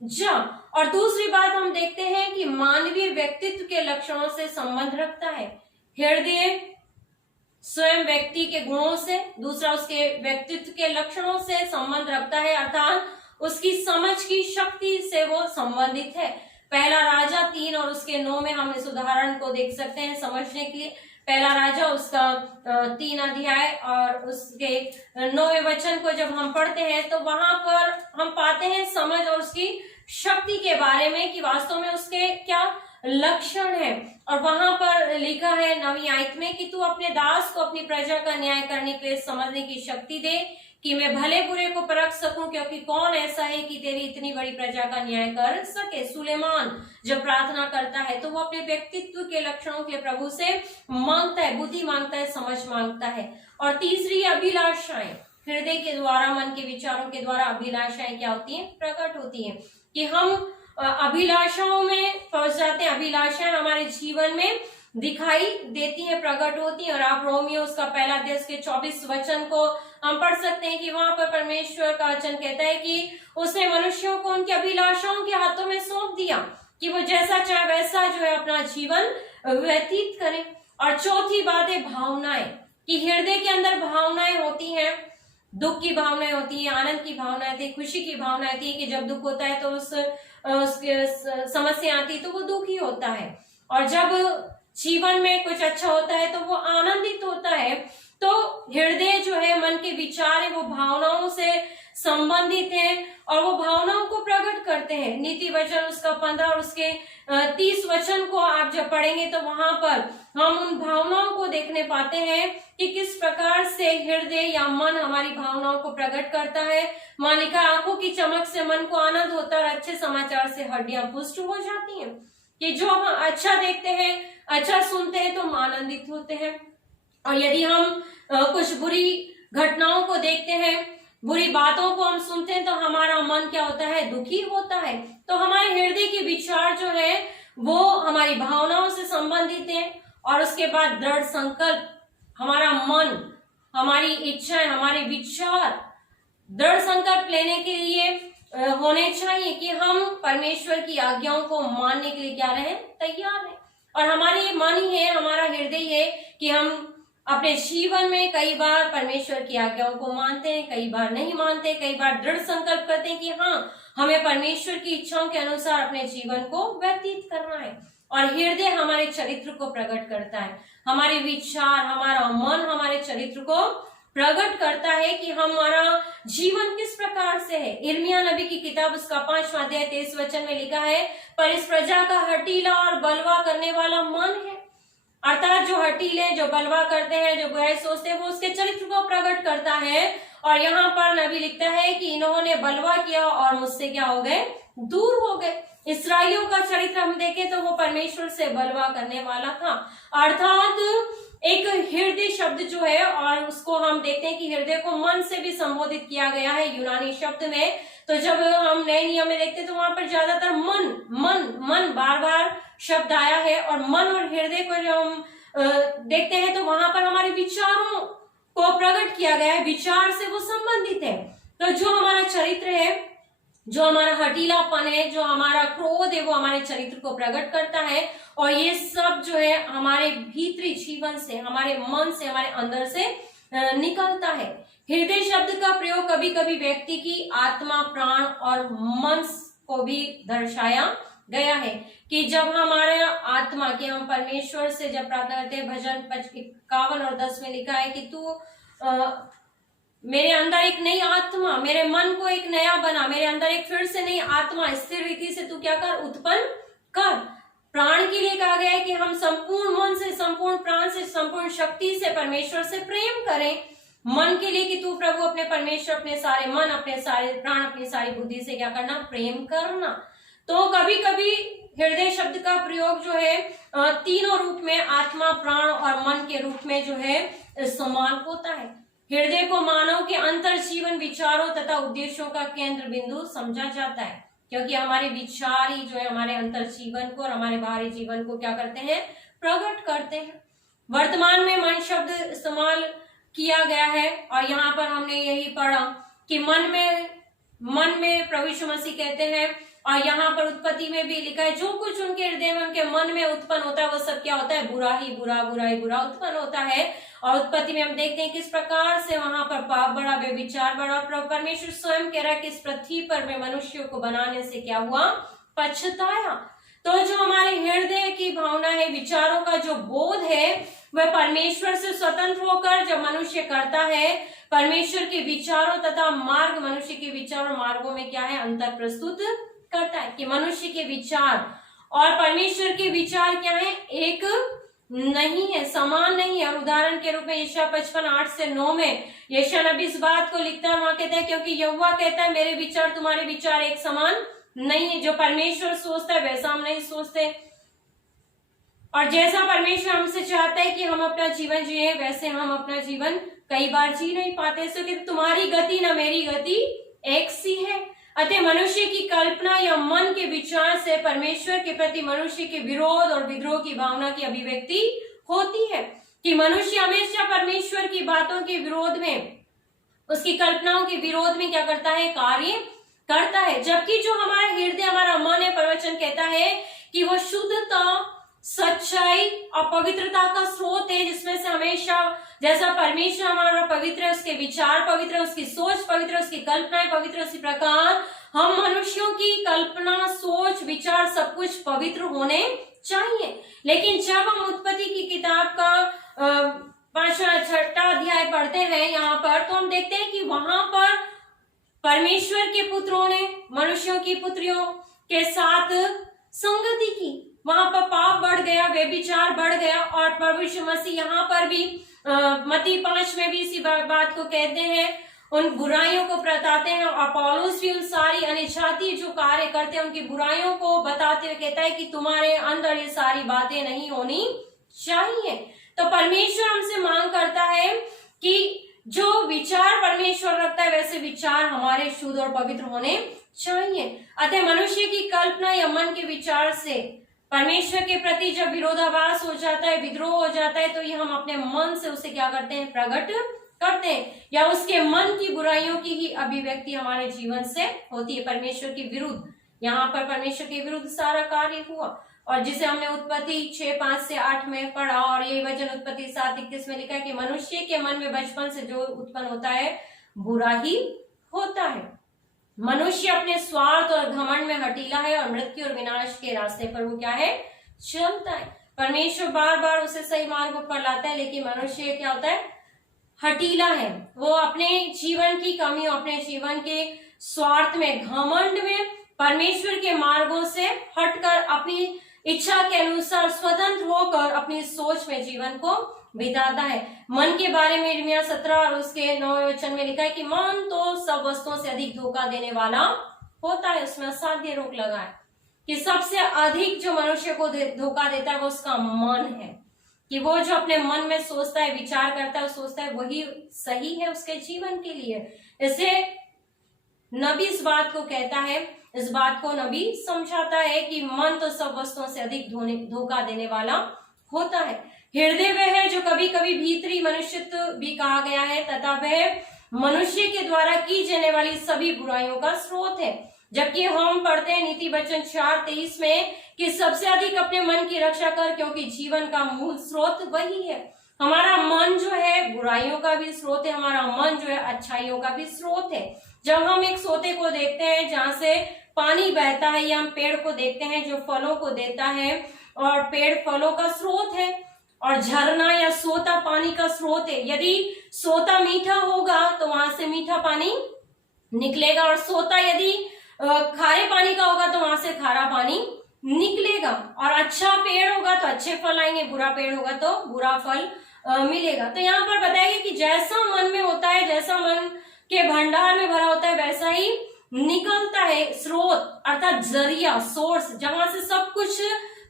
जा। और दूसरी बात हम देखते हैं कि मानवीय व्यक्तित्व के लक्षणों से संबंध रखता है। हृदय स्वयं व्यक्ति के गुणों से, दूसरा उसके व्यक्तित्व के लक्षणों से संबंध रखता है, अर्थात उसकी समझ की शक्ति से वो संबंधित है। पहला राजा 3 और उसके 9 में हम इस उदाहरण को देख सकते हैं समझने के लिए। पहला राजा उसका 3 अध्याय और उसके 9वें वचन को जब हम पढ़ते हैं तो वहां पर हम पाते हैं समझ और उसकी शक्ति के बारे में कि वास्तव में उसके क्या लक्षण है। और वहां पर लिखा है 9वीं आयत में कि तू अपने दास को अपनी प्रजा का न्याय करने के लिए समझने की शक्ति दे कि मैं भले बुरे को परख सकूं, क्योंकि कौन ऐसा है कि तेरी इतनी बड़ी प्रजा का न्याय कर सके। सुलेमान जब प्रार्थना करता है तो वो अपने व्यक्तित्व के लक्षणों के लिए प्रभु से मांगता है, बुद्धि मांगता है, समझ मांगता है। और तीसरी अभिलाषाएं, हृदय के द्वारा, मन के विचारों के द्वारा अभिलाषाएं क्या होती हैं? प्रकट होती हैं कि हम अभिलाषाओं में फंस जाते हैं। अभिलाषाएं हमारे जीवन में दिखाई देती हैं, प्रकट होती हैं। और आप रोमियो उसका 1 अध्याय के 24 वचन को हम पढ़ सकते हैं कि वहां पर परमेश्वर का वचन कहता है कि उसने मनुष्यों को उनकी अभिलाषाओं के हाथों में सौंप दिया कि वो जैसा चाहे वैसा जो है अपना जीवन व्यतीत करें। और चौथी बात है भावनाएं, कि हृदय के अंदर भावनाएं होती हैं, दुख की भावनाएं होती है, आनंद की भावनाएं होती है, खुशी की भावनाएं होती है कि जब दुख होता है तो उसके समस्या आती तो वो दुखी होता है, और जब जीवन में कुछ अच्छा होता है तो वो आनंदित होता है। तो हृदय जो है, मन के विचार है, वो भावनाओं से संबंधित हैं और वो भावनाओं को प्रकट करते हैं। नीति वचन उसका 15 और उसके 30 वचन को आप जब पढ़ेंगे तो वहां पर हम उन भावनाओं को देखने पाते हैं कि किस प्रकार से हृदय या मन हमारी भावनाओं को प्रकट करता है। वहां लिखा, आंखों की चमक से मन को आनंद होता है और अच्छे समाचार से हड्डियां पुष्ट हो जाती हैं। कि जो हम अच्छा देखते हैं, अच्छा सुनते हैं तो हम आनंदित होते हैं, और यदि हम कुछ बुरी घटनाओं को देखते हैं, बुरी बातों को हम सुनते हैं तो हमारा मन क्या होता है? दुखी होता है। तो हमारे हृदय के विचार जो है वो हमारी भावनाओं से संबंधित है। और उसके बाद दृढ़ संकल्प, हमारा मन, हमारी इच्छाएं, हमारे विचार दृढ़ संकल्प लेने के लिए होने चाहिए कि हम परमेश्वर की आज्ञाओं को मानने के लिए क्या रहे? तैयार हैं। और हमारी मन ही है, हमारा हृदय है कि हम अपने जीवन में कई बार परमेश्वर की आज्ञाओं को मानते हैं, कई बार नहीं मानते, कई बार दृढ़ संकल्प करते हैं कि हाँ, हमें परमेश्वर की इच्छाओं के अनुसार अपने जीवन को व्यतीत करना है। और हृदय हमारे चरित्र को प्रकट करता है, हमारे विचार, हमारा मन हमारे चरित्र को प्रकट करता है कि हमारा जीवन किस प्रकार से है। यिर्मयाह नबी की किताब उसका 5वां अध्याय 23 वचन में लिखा है, पर इस प्रजा का हठीला और बलवा करने वाला मन है। अर्थात जो हठीले, जो बलवा करते हैं, जो बुराई सोचते हैं, वो उसके चरित्र को प्रकट करता है। और यहाँ पर नबी लिखता है कि इन्होंने बलवा किया और मुझसे क्या हो गए? दूर हो गए। इस्राएलियों का चरित्र हम देखें तो वो परमेश्वर से बलवा करने वाला था। अर्थात एक हृदय शब्द जो है, और उसको हम देखते हैं कि हृदय को मन से भी संबोधित किया गया है यूनानी शब्द में। तो जब हम नए नियम में देखते हैं तो वहां पर ज्यादातर मन मन मन बार बार शब्द आया है। और मन और हृदय को जब हम देखते हैं तो वहां पर हमारे विचारों को प्रकट किया गया है, विचार से वो संबंधित है। तो जो हमारा चरित्र है, जो हमारा हठीलापन है, जो हमारा क्रोध है, वो हमारे चरित्र को प्रकट करता है। और ये सब जो है हमारे भीतरी जीवन से, हमारे मन से, हमारे अंदर से निकलता है। हृदय शब्द का प्रयोग कभी कभी व्यक्ति की आत्मा, प्राण और मन को भी दर्शाया गया है कि जब हमारा आत्मा, कि हम परमेश्वर से जब प्रार्थना करते हैं, भजन 51 और 10 में लिखा है कि तू मेरे अंदर एक नई आत्मा, मेरे मन को एक नया बना, मेरे अंदर एक फिर से नई आत्मा स्थिर रीति से तू क्या कर? उत्पन्न कर। प्राण के लिए कहा गया है कि हम संपूर्ण मन से, संपूर्ण प्राण से, संपूर्ण शक्ति से परमेश्वर से प्रेम करें। मन के लिए कि तू प्रभु अपने परमेश्वर, अपने सारे मन, अपने सारे प्राण, अपनी सारी बुद्धि से क्या करना? प्रेम करना। तो कभी कभी हृदय शब्द का प्रयोग जो है तीनों रूप में, आत्मा, प्राण और मन के रूप में जो है इस्तेमाल होता है। हृदय को मानव के अंतर जीवन, विचारों तथा उद्देश्यों का केंद्र बिंदु समझा जाता है, क्योंकि हमारे विचार ही जो है हमारे अंतर जीवन को और हमारे बाहरी जीवन को क्या करते हैं? प्रकट करते हैं। वर्तमान में मन शब्द इस्तेमाल किया गया है और यहाँ पर हमने यही पढ़ा कि मन में प्रभु यीशु मसीह कहते हैं, और यहाँ पर उत्पत्ति में भी लिखा है जो कुछ उनके हृदय में उनके मन में उत्पन्न होता है वो सब क्या होता है, बुरा ही बुरा, बुरा ही बुरा उत्पन्न होता है। और उत्पत्ति में हम देखते हैं किस प्रकार से वहां पर पाप बढ़ा, व्यभिचार बढ़ा। परमेश्वर स्वयं कह रहा है कि इस पृथ्वी पर मैं मनुष्यों को बनाने से क्या हुआ, पछताया। तो जो हमारे हृदय की भावना है, विचारों का जो बोध है, वह परमेश्वर से स्वतंत्र होकर जब मनुष्य करता है, परमेश्वर के विचारों तथा मार्ग मनुष्य के विचार और मार्गों में क्या है, अंतर प्रस्तुत करता है। कि मनुष्य के विचार और परमेश्वर के विचार क्या है, एक नहीं है, समान नहीं है। और उदाहरण के रूप में यशायाह 55:8-9 में यशायाह नबी इस बात को लिखता है, वहां कहता है क्योंकि यहोवा कहता है मेरे विचार तुम्हारे विचार एक समान नहीं है। जो परमेश्वर सोचता है वैसा हम नहीं सोचते, और जैसा परमेश्वर हमसे चाहता है कि हम अपना जीवन जिए, वैसे हम अपना जीवन कई बार जी नहीं पाते। क्योंकि तुम्हारी गति न मेरी गति एक सी है। अतः मनुष्य की कल्पना या मन के विचार से परमेश्वर के प्रति मनुष्य के विरोध और विद्रोह की भावना की अभिव्यक्ति होती है। कि मनुष्य हमेशा परमेश्वर की बातों के विरोध में, उसकी कल्पनाओं के विरोध में क्या करता है, कार्य करता है। जबकि जो हमारा हृदय, हमारा मन है, प्रवचन कहता है कि वो शुद्धता, सच्चाई और पवित्रता का स्रोत है, जिसमें से हमेशा जैसा परमेश्वर हमारा पवित्र है, उसके विचार पवित्र है, उसकी सोच पवित्र है, उसकी कल्पनाएं पवित्र, उसी प्रकार हम मनुष्यों की कल्पना, सोच, विचार सब कुछ पवित्र होने चाहिए। लेकिन जब हम उत्पत्ति की किताब का 5-6 अध्याय पढ़ते हैं यहाँ पर, तो हम देखते हैं कि वहां पर परमेश्वर के पुत्रों ने मनुष्यों की पुत्रियों के साथ संगति की। वहां पर पाप बढ़ गया, व्यभिचार बढ़ गया। और प्रभु यीशु मसीह यहाँ पर भी मत्ती 5 में भी इसी बात को कहते हैं, उन बुराइयों को बताते हैं। और पौलुस भी उन सारी अनिच्छाती जो कार्य करते हैं उनकी बुराइयों को बताते हुए कहता है कि तुम्हारे अंदर ये सारी बातें नहीं होनी चाहिए। तो परमेश्वर हमसे मांग करता है कि जो विचार परमेश्वर रखता है वैसे विचार हमारे शुद्ध और पवित्र होने चाहिए। अतः मनुष्य की कल्पना या मन के विचार से परमेश्वर के प्रति जब विरोधाभास हो जाता है, विद्रोह हो जाता है, तो ये हम अपने मन से उसे क्या करते हैं, प्रकट करते हैं, या उसके मन की बुराइयों की ही अभिव्यक्ति हमारे जीवन से होती है परमेश्वर के विरुद्ध। यहाँ पर परमेश्वर के विरुद्ध सारा कार्य हुआ, और जिसे हमने उत्पत्ति 6:5-8 में पढ़ा। और ये वचन उत्पत्ति 7:21 में लिखा है कि मनुष्य के मन में बचपन से जो उत्पन्न होता है बुरा ही होता है। मनुष्य अपने स्वार्थ और घमंड में हठीला है और मृत्यु और विनाश के रास्ते पर वो क्या है, चलता है। परमेश्वर बार बार उसे सही मार्ग पर लाता है, लेकिन मनुष्य क्या होता है, हठीला है। वो अपने जीवन की कमियों, अपने जीवन के स्वार्थ में, घमंड में, परमेश्वर के मार्गों से हटकर अपनी इच्छा के अनुसार स्वतंत्र होकर अपनी सोच में जीवन को बिताता है। मन के बारे में यिर्मयाह 17 और उसके 9वें वचन में लिखा है कि मन तो सब वस्तुओं से अधिक धोखा देने वाला होता है। उसमें असाध्य रोक लगा है कि सबसे अधिक जो मनुष्य को धोखा देता है वो उसका मन है। कि वो जो अपने मन में सोचता है, विचार करता है, सोचता है वही सही है उसके जीवन के लिए। इसे नबी इस बात को कहता है, इस बात को नबी समझाता है कि मन तो सब वस्तुओं से अधिक धोखा देने वाला होता है। हृदय वह है जो कभी कभी भीतरी मनुष्यत्व भी कहा गया है, तथा वह मनुष्य के द्वारा की जाने वाली सभी बुराइयों का स्रोत है। जबकि हम पढ़ते हैं नीति वचन 4:23 में कि सबसे अधिक अपने मन की रक्षा कर, क्योंकि जीवन का मूल स्रोत वही है। हमारा मन जो है बुराइयों का भी स्रोत है, हमारा मन जो है अच्छाइयों का भी स्रोत है। जब हम एक सोते को देखते हैं जहां से पानी बहता है, या हम पेड़ को देखते हैं जो फलों को देता है, और पेड़ फलों का स्रोत है, और झरना या सोता पानी का स्रोत है। यदि सोता मीठा होगा तो वहां से मीठा पानी निकलेगा, और सोता यदि खारे पानी का होगा तो वहां से खारा पानी निकलेगा। और अच्छा पेड़ होगा तो अच्छे फल आएंगे, बुरा पेड़ होगा तो बुरा फल मिलेगा। तो यहाँ पर बताया गया कि जैसा मन में होता है, जैसा मन के भंडार में भरा होता है, वैसा ही निकलता है। स्रोत अर्थात जरिया, सोर्स, जहां से सब कुछ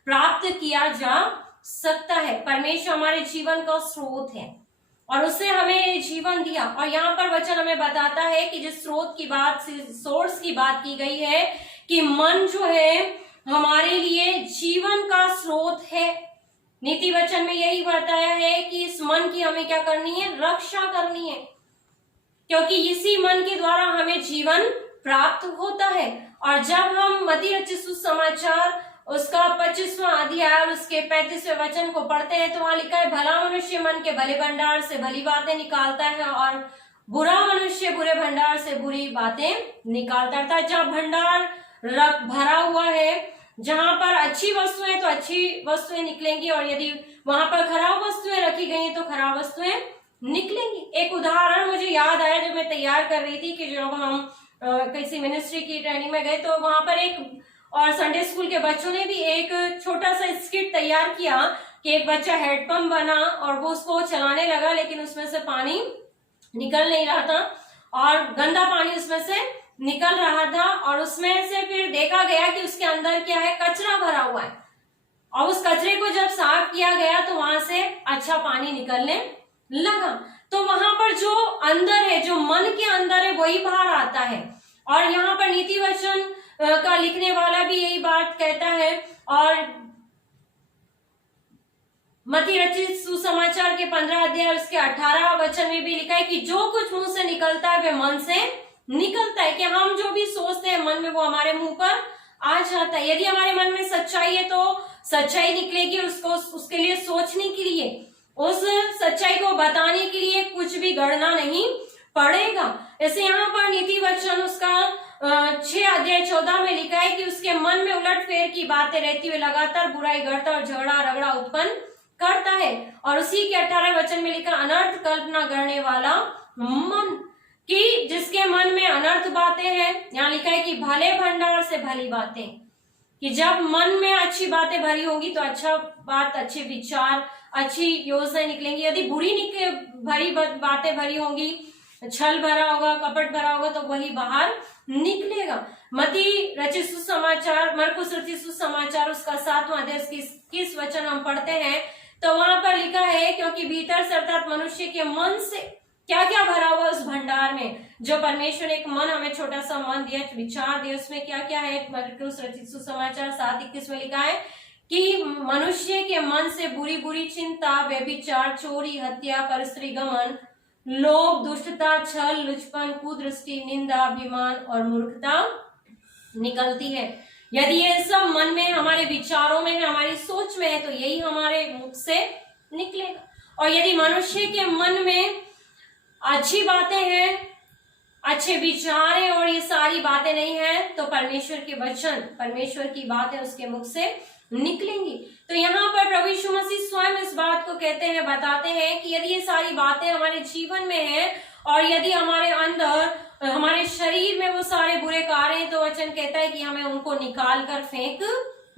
प्राप्त किया जा सकता है। परमेश्वर हमारे जीवन का स्रोत है और उसने हमें जीवन दिया। और यहाँ पर वचन हमें बताता है कि जिस स्रोत की बात, सोर्स की बात की गई है कि मन जो है हमारे लिए जीवन का स्रोत है। नीति वचन में यही बताया है कि इस मन की हमें क्या करनी है, रक्षा करनी है, क्योंकि इसी मन के द्वारा हमें जीवन प्राप्त होता है। और जब हम मत्ती रचित सुसमाचार उसका 25वां अध्याय और उसके 35वें वचन को पढ़ते हैं तो वहां लिखा है, भला मनुष्य मन के भले भंडार से भली बातें निकालता है और बुरा मनुष्य बुरे भंडार से बुरी बातें निकालता है। जब भंडार भरा हुआ है, जहां पर अच्छी वस्तुएं तो अच्छी वस्तुएं निकलेंगी, और यदि वहां पर खराब वस्तुएं रखी गई हैं तो खराब वस्तुएं निकलेंगी। एक उदाहरण मुझे याद आया जब मैं तैयार कर रही थी कि जब हम किसी मिनिस्ट्री की ट्रेनिंग में गए तो वहां पर एक, और संडे स्कूल के बच्चों ने भी एक छोटा सा स्किट तैयार किया कि एक बच्चा हेडपंप बना और वो उसको चलाने लगा, लेकिन उसमें से पानी निकल नहीं रहा था और गंदा पानी उसमें से निकल रहा था, और उसमें से फिर देखा गया कि उसके अंदर क्या है, कचरा भरा हुआ है, और उस कचरे को जब साफ किया गया तो वहां से अच्छा पानी निकलने लगा। तो वहां पर जो अंदर है, जो मन के अंदर है, वही बाहर आता है। और यहाँ पर नीति वचन का लिखने वाला भी यही बात कहता है, और मत्ती रचित सुसमाचार के 15 अध्याय उसके 18 वचन में भी लिखा है कि जो कुछ मुंह से निकलता है वह मन से निकलता है, कि हम जो भी सोचते हैं मन में वो हमारे मुंह पर आ जाता है। यदि हमारे मन में सच्चाई है तो सच्चाई निकलेगी, उसको उसके लिए सोचने के लिए, उस सच्चाई को बताने के लिए कुछ भी गढ़ना नहीं पड़ेगा। ऐसे यहाँ पर नीति वचन उसका 6 अध्याय 14 में लिखा है कि उसके मन में उलट फेर की बातें रहती हुई लगातार बुराई गढ़ता और झगड़ा रगड़ा उत्पन्न करता है। और उसी के 18 वचन में लिखा, अनर्थ कल्पना करने वाला मन, कि जिसके मन में अनर्थ बातें हैं। यहाँ लिखा है कि भले भंडार से भली बातें, कि जब मन में अच्छी बातें भरी होंगी तो अच्छा बात, अच्छे विचार, अच्छी योजनाएं निकलेंगी। यदि बुरी भरी बातें भरी होंगी, छल भरा होगा, कपट भरा होगा, तो वही बाहर निकलेगा। मत्ती रचित सुसमाचार, मरकुस रचित सुसमाचार उसका 7वां अध्याय 21 वचन हम पढ़ते हैं तो वहां पर लिखा है, क्योंकि भीतर से अर्थात मनुष्य के मन से क्या क्या भरा हुआ उस भंडार में, जो परमेश्वर एक मन, हमें छोटा सा मन दिया, विचार दिया, उसमें क्या क्या है। मरकुस रचित सुसमाचार 7:21 में लिखा है कि मनुष्य के मन से बुरी बुरी चिंता, व्यभिचार, चोरी, हत्या, परस्त्री गमन, लोभ, दुष्टता, छल, लुचपन, कुदृष्टि, निंदा, अभिमान और मूर्खता निकलती है। यदि ये सब मन में, हमारे विचारों में है, हमारी सोच में है, तो यही हमारे मुख से निकलेगा। और यदि मनुष्य के मन में अच्छी बातें हैं, अच्छे विचार हैं और ये सारी बातें नहीं है, तो परमेश्वर के वचन, परमेश्वर की बातें उसके मुख से निकलेंगी। तो यहाँ पर प्रभु यीशु मसीह स्वयं इस बात को कहते हैं, बताते हैं कि यदि ये सारी बातें हमारे जीवन में है और यदि हमारे अंदर, हमारे शरीर में वो सारे बुरे कार्य हैं, तो वचन कहता है कि हमें उनको निकाल कर फेंक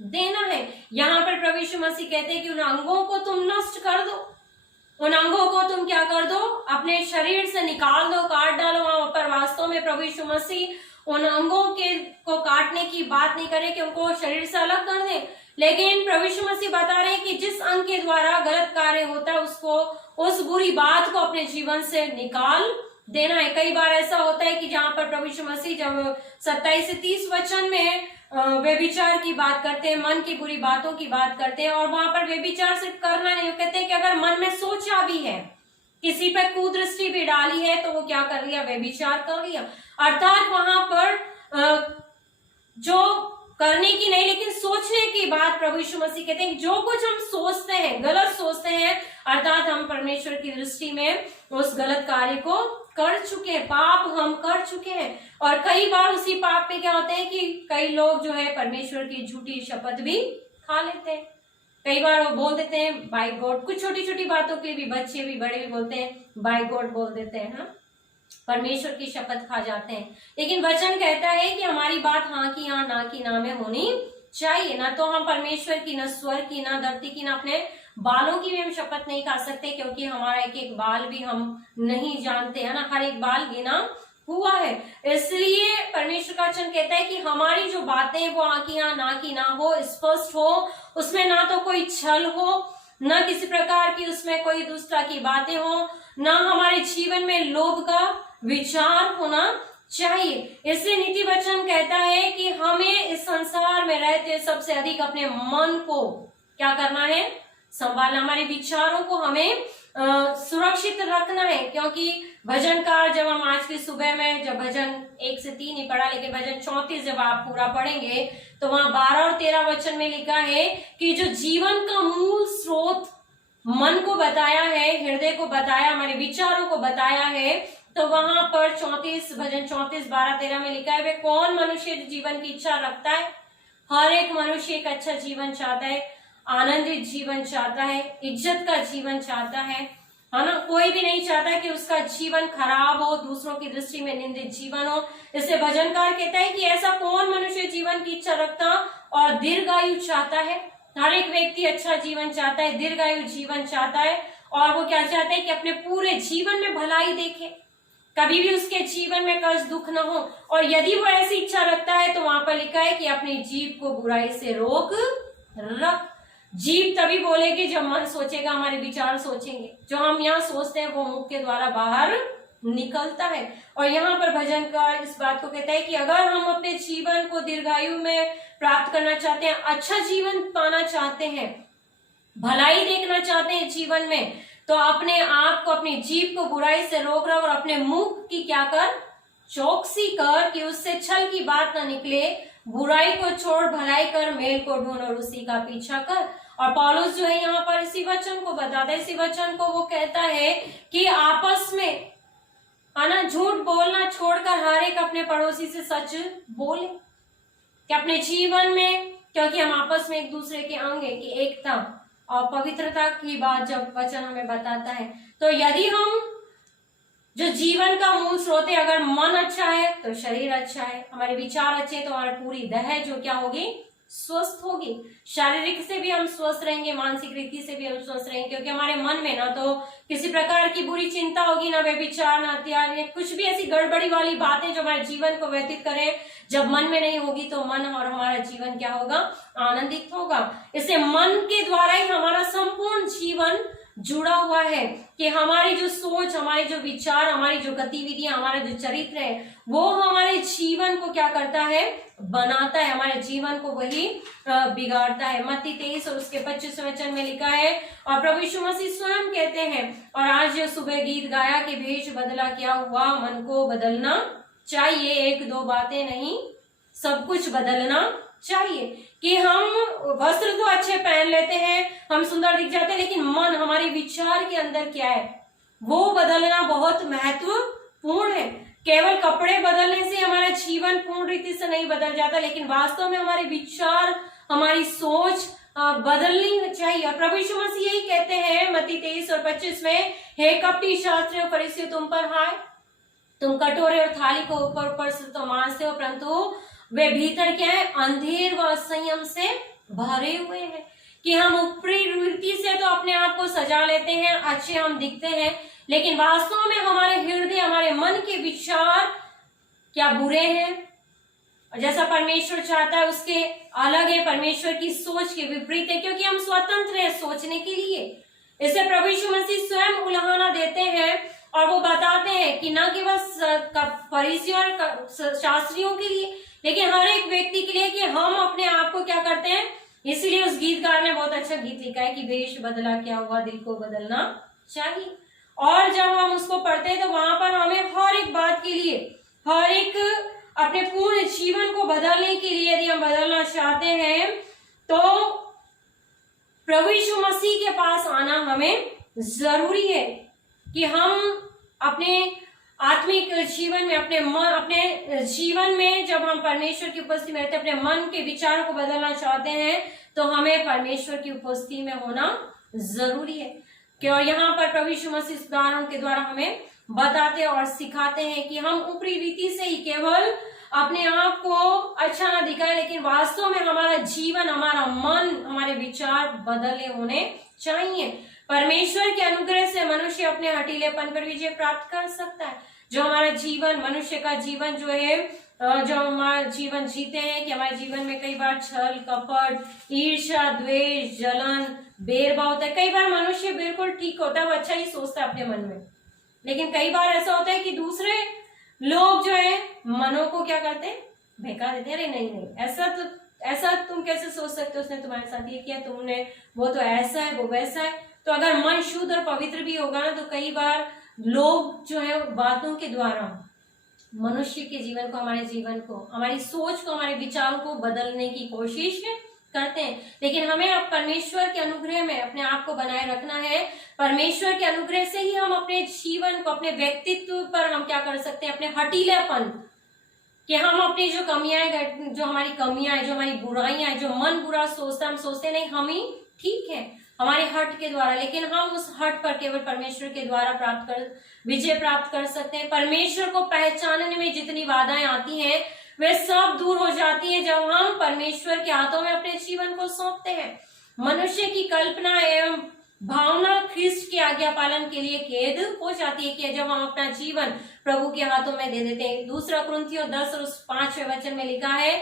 देना है। यहाँ पर प्रभु यीशु मसीह कहते हैं कि उन अंगों को तुम नष्ट कर दो, उन अंगों को तुम क्या कर दो, अपने शरीर से निकाल दो, काट डालो। वहां पर वास्तव में प्रभु यीशु मसीह उन अंगों को काटने की बात नहीं करे कि उनको शरीर से अलग कर दे, लेकिन प्रभु यीशु मसीह बता रहे हैं कि जिस अंग के द्वारा गलत कार्य होता है उसको, उस बुरी बात को अपने जीवन से निकाल देना है। कई बार ऐसा होता है कि जहां पर प्रभु यीशु मसीह जब 27 से 30 वचन में व्यभिचार की बात करते हैं, मन की बुरी बातों की बात करते हैं, और वहां पर व्यभिचार सिर्फ करना नहीं, कहते हैं कि अगर मन में सोचा भी है, किसी पे कुदृष्टि भी डाली है, तो वो क्या कर लिया, व्यभिचार कर लिया। अर्थात वहां पर जो करने की नहीं लेकिन सोचने की बात प्रभु यीशु मसीह कहते हैं कि जो कुछ हम सोचते हैं, गलत सोचते हैं, अर्थात हम परमेश्वर की दृष्टि में उस गलत कार्य को कर चुके हैं, पाप हम कर चुके हैं। और कई बार उसी पाप पे क्या होते हैं कि कई लोग जो है परमेश्वर की झूठी शपथ भी खा लेते हैं। कई बार वो बोल देते हैं बाय गॉड, कुछ छोटी छोटी बातों के भी, बच्चे भी बड़े भी बोलते हैं बाय गॉड बोल देते हैं, हाँ, परमेश्वर की शपथ खा जाते हैं। लेकिन वचन कहता है कि हमारी बात हाँ की हाँ, ना की ना में होनी चाहिए। ना तो हम परमेश्वर की, ना स्वर की, ना धरती की, ना अपने बालों की भी हम शपथ नहीं खा सकते, क्योंकि हमारा एक एक बाल भी हम नहीं जानते है ना, हर एक बाल गिना हुआ है। इसलिए परमेश्वर का वचन कहता है कि हमारी जो बातें वो हाँ की हाँ, ना की ना हो, स्पष्ट हो, उसमें ना तो कोई छल हो, ना किसी प्रकार की उसमें कोई दूसरा की बातें हो, ना हमारे जीवन में लोभ का विचार होना चाहिए। इसलिए नीति वचन कहता है कि हमें इस संसार में रहते सबसे अधिक अपने मन को क्या करना है, संभालना, हमारे विचारों को हमें सुरक्षित रखना है। क्योंकि भजनकार, जब हम आज की सुबह में जब भजन 1 से 3 ही पढ़ा, लेकिन भजन 34 जब आप पूरा पढ़ेंगे तो वहां 12 और 13 वचन में लिखा है कि जो जीवन का मूल स्रोत मन को बताया है, हृदय को बताया, हमारे विचारों को बताया है। तो वहां पर 34 भजन 34 12 13 में लिखा है, वे कौन मनुष्य जीवन की इच्छा रखता है? हर एक मनुष्य एक अच्छा जीवन चाहता है, आनंदित जीवन चाहता है, इज्जत का जीवन चाहता है ना। कोई भी नहीं चाहता कि उसका जीवन खराब हो, दूसरों की दृष्टि में निंदित जीवन हो। इससे भजनकार कहता है कि ऐसा कौन मनुष्य जीवन की इच्छा रखता और दीर्घायु चाहता है। हर एक व्यक्ति अच्छा जीवन चाहता है, दीर्घायु जीवन चाहता है, और वो क्या चाहता है कि अपने पूरे जीवन में भलाई देखे, कभी भी उसके जीवन में कष्ट दुख न हो। और यदि वो ऐसी इच्छा रखता है तो वहां पर लिखा है कि अपनी जीभ को बुराई से रोक रख। जीभ तभी बोलेगी जब मन सोचेगा, हमारे विचार सोचेंगे, जो हम यहाँ सोचते हैं वो मुख के द्वारा बाहर निकलता है। और यहाँ पर भजनकार इस बात को कहता है कि अगर हम अपने जीवन को दीर्घायु में प्राप्त करना चाहते हैं, अच्छा जीवन पाना चाहते हैं, भलाई देखना चाहते हैं जीवन में, तो अपने आप को, अपनी जीभ को बुराई से रोक रख और अपने मुख की क्या कर, चौकसी कर कि उससे छल की बात ना निकले। बुराई को छोड़, भलाई कर, मेल को ढूंढ और उसी का पीछा कर। और पौलुस जो है यहाँ पर इसी वचन को बताता है, इसी वचन को वो कहता है कि आपस में है ना, झूठ बोलना छोड़कर हर एक अपने पड़ोसी से सच बोले, कि अपने जीवन में, क्योंकि हम आपस में एक दूसरे के अंग है, कि एकता और पवित्रता की बात जब वचन हमें बताता है, तो यदि हम जो जीवन का मूल स्रोत है, अगर मन अच्छा है तो शरीर अच्छा है, हमारे विचार अच्छे तो हमारी पूरी देह जो क्या होगी, स्वस्थ होगी। शारीरिक से भी हम स्वस्थ रहेंगे, मानसिक रीति से भी हम स्वस्थ रहेंगे, क्योंकि हमारे मन में ना तो किसी प्रकार की बुरी चिंता होगी, ना व्यभिचार, ना हत्या, कुछ भी ऐसी गड़बड़ी वाली बातें जो हमारे जीवन को व्यतीत करें, जब मन में नहीं होगी तो मन और हमारा जीवन क्या होगा, आनंदित होगा। इससे मन के द्वारा ही हमारा संपूर्ण जीवन जुड़ा हुआ है, कि हमारी जो सोच, हमारे जो विचार, हमारी जो गतिविधियां, हमारा जो चरित्र है, वो हमारे जीवन को क्या करता है, बनाता है, हमारे जीवन को वही बिगाड़ता है। मत्ती 23 और उसके 25 वचन में लिखा है, और प्रभु यीशु मसीह स्वयं कहते हैं, और आज जो सुबह गीत गाया कि भेष बदला क्या हुआ, मन को बदलना चाहिए। 1-2 बातें नहीं, सब कुछ बदलना चाहिए। कि हम वस्त्र तो अच्छे पहन लेते हैं, हम सुंदर दिख जाते हैं, लेकिन मन, हमारे विचार के अंदर क्या है, वो बदलना बहुत महत्वपूर्ण है। केवल कपड़े बदलने से हमारा जीवन पूर्ण रीति से नहीं बदल जाता, लेकिन वास्तव में हमारे विचार, हमारी सोच बदलनी चाहिए। और प्रभु यीशु मसीह यही कहते हैं मत्ती 23 और 25 में, हे कपटी शास्त्री और फरीसी तुम पर हाय, तुम कटोरे और थाली को ऊपर से तो मांसते हो, परंतु वे भीतर क्या है, अंधेर व असंयम से भरे हुए हैं। कि हम ऊपरी रीति से तो अपने आप को सजा लेते हैं, अच्छे हम दिखते हैं, लेकिन वास्तव में हमारे हृदय, हमारे मन के विचार क्या बुरे हैं, और जैसा परमेश्वर चाहता है उसके अलग है, परमेश्वर की सोच के विपरीत है, क्योंकि हम स्वतंत्र हैं सोचने के लिए। इससे प्रभु यीशु मसीह स्वयं उल्हाना देते हैं और वो बताते हैं कि न केवल फरीसियों और शास्त्रियों के लिए, लेकिन हर एक व्यक्ति के लिए, कि हम अपने आप को क्या करते हैं। इसीलिए उस गीतकार ने बहुत अच्छा गीत लिखा है कि वेश बदला क्या हुआ, दिल को बदलना चाहिए। और जब हम उसको पढ़ते हैं तो वहां पर हमें हर एक बात के लिए, हर एक अपने पूर्ण जीवन को बदलने के लिए, यदि हम बदलना चाहते हैं तो प्रभु यीशु मसीह के पास आना हमें जरूरी है। कि हम अपने आत्मिक जीवन में, अपने जीवन में जब हम परमेश्वर की उपस्थिति में रहते हैं, अपने मन के विचारों को बदलना चाहते हैं, तो हमें परमेश्वर की उपस्थिति में होना जरूरी है। क्यों यहाँ पर प्रभु यीशु मसीह इस उदाहरण के द्वारा हमें बताते और सिखाते हैं कि हम ऊपरी रीति से ही केवल अपने आप को अच्छा ना दिखाए, लेकिन वास्तव में हमारा जीवन, हमारा मन, हमारे विचार बदले होने चाहिए। परमेश्वर के अनुग्रह से मनुष्य अपने हठीलेपन पर विजय प्राप्त कर सकता है। जो हमारा जीवन, मनुष्य का जीवन जो है, जो हमारा जीवन जीते हैं, कि हमारे जीवन में कई बार छल, कपट, ईर्ष्या, द्वेष, जलन, भेदभाव होता है। कई बार मनुष्य बिल्कुल ठीक होता है, वो अच्छा ही सोचता है अपने मन में, लेकिन कई बार ऐसा होता है कि दूसरे लोग जो है मनों को क्या करते हैं, बहका देते हैं, अरे नहीं ऐसा तो ऐसा तुम कैसे सोच सकते हो, उसने तुम्हारे साथ ये किया, तुमने वो तो ऐसा है वो वैसा है। तो अगर मन शुद्ध और पवित्र भी होगा ना, तो कई बार लोग जो है बातों के द्वारा मनुष्य के जीवन को, हमारे जीवन को, हमारी सोच को, हमारे विचारों को बदलने की कोशिश करते हैं। लेकिन हमें अब परमेश्वर के अनुग्रह में अपने आप को बनाए रखना है। परमेश्वर के अनुग्रह से ही हम अपने जीवन को, अपने व्यक्तित्व पर हम क्या कर सकते हैं, अपने हठीलेपन, कि हम अपनी जो कमियां हैं, जो हमारी कमियां हैं, जो हमारी बुराइयां हैं, जो मन बुरा सोचता है, हम सोचते नहीं हम ही ठीक है हमारे हट के द्वारा, लेकिन हम उस हट पर केवल परमेश्वर के द्वारा विजय प्राप्त कर सकते हैं। परमेश्वर को पहचानने में जितनी बाधाएं आती हैं वे सब दूर हो जाती हैं जब हम परमेश्वर के हाथों में अपने जीवन को सौंपते हैं। मनुष्य की कल्पना एवं भावना ख्रिस्ट की आज्ञा पालन के लिए कैद हो जाती है कि जब हम अपना जीवन प्रभु के हाथों में दे देते हैं। दूसरा कुरिन्थियों 10 और 5वें वचन में लिखा है,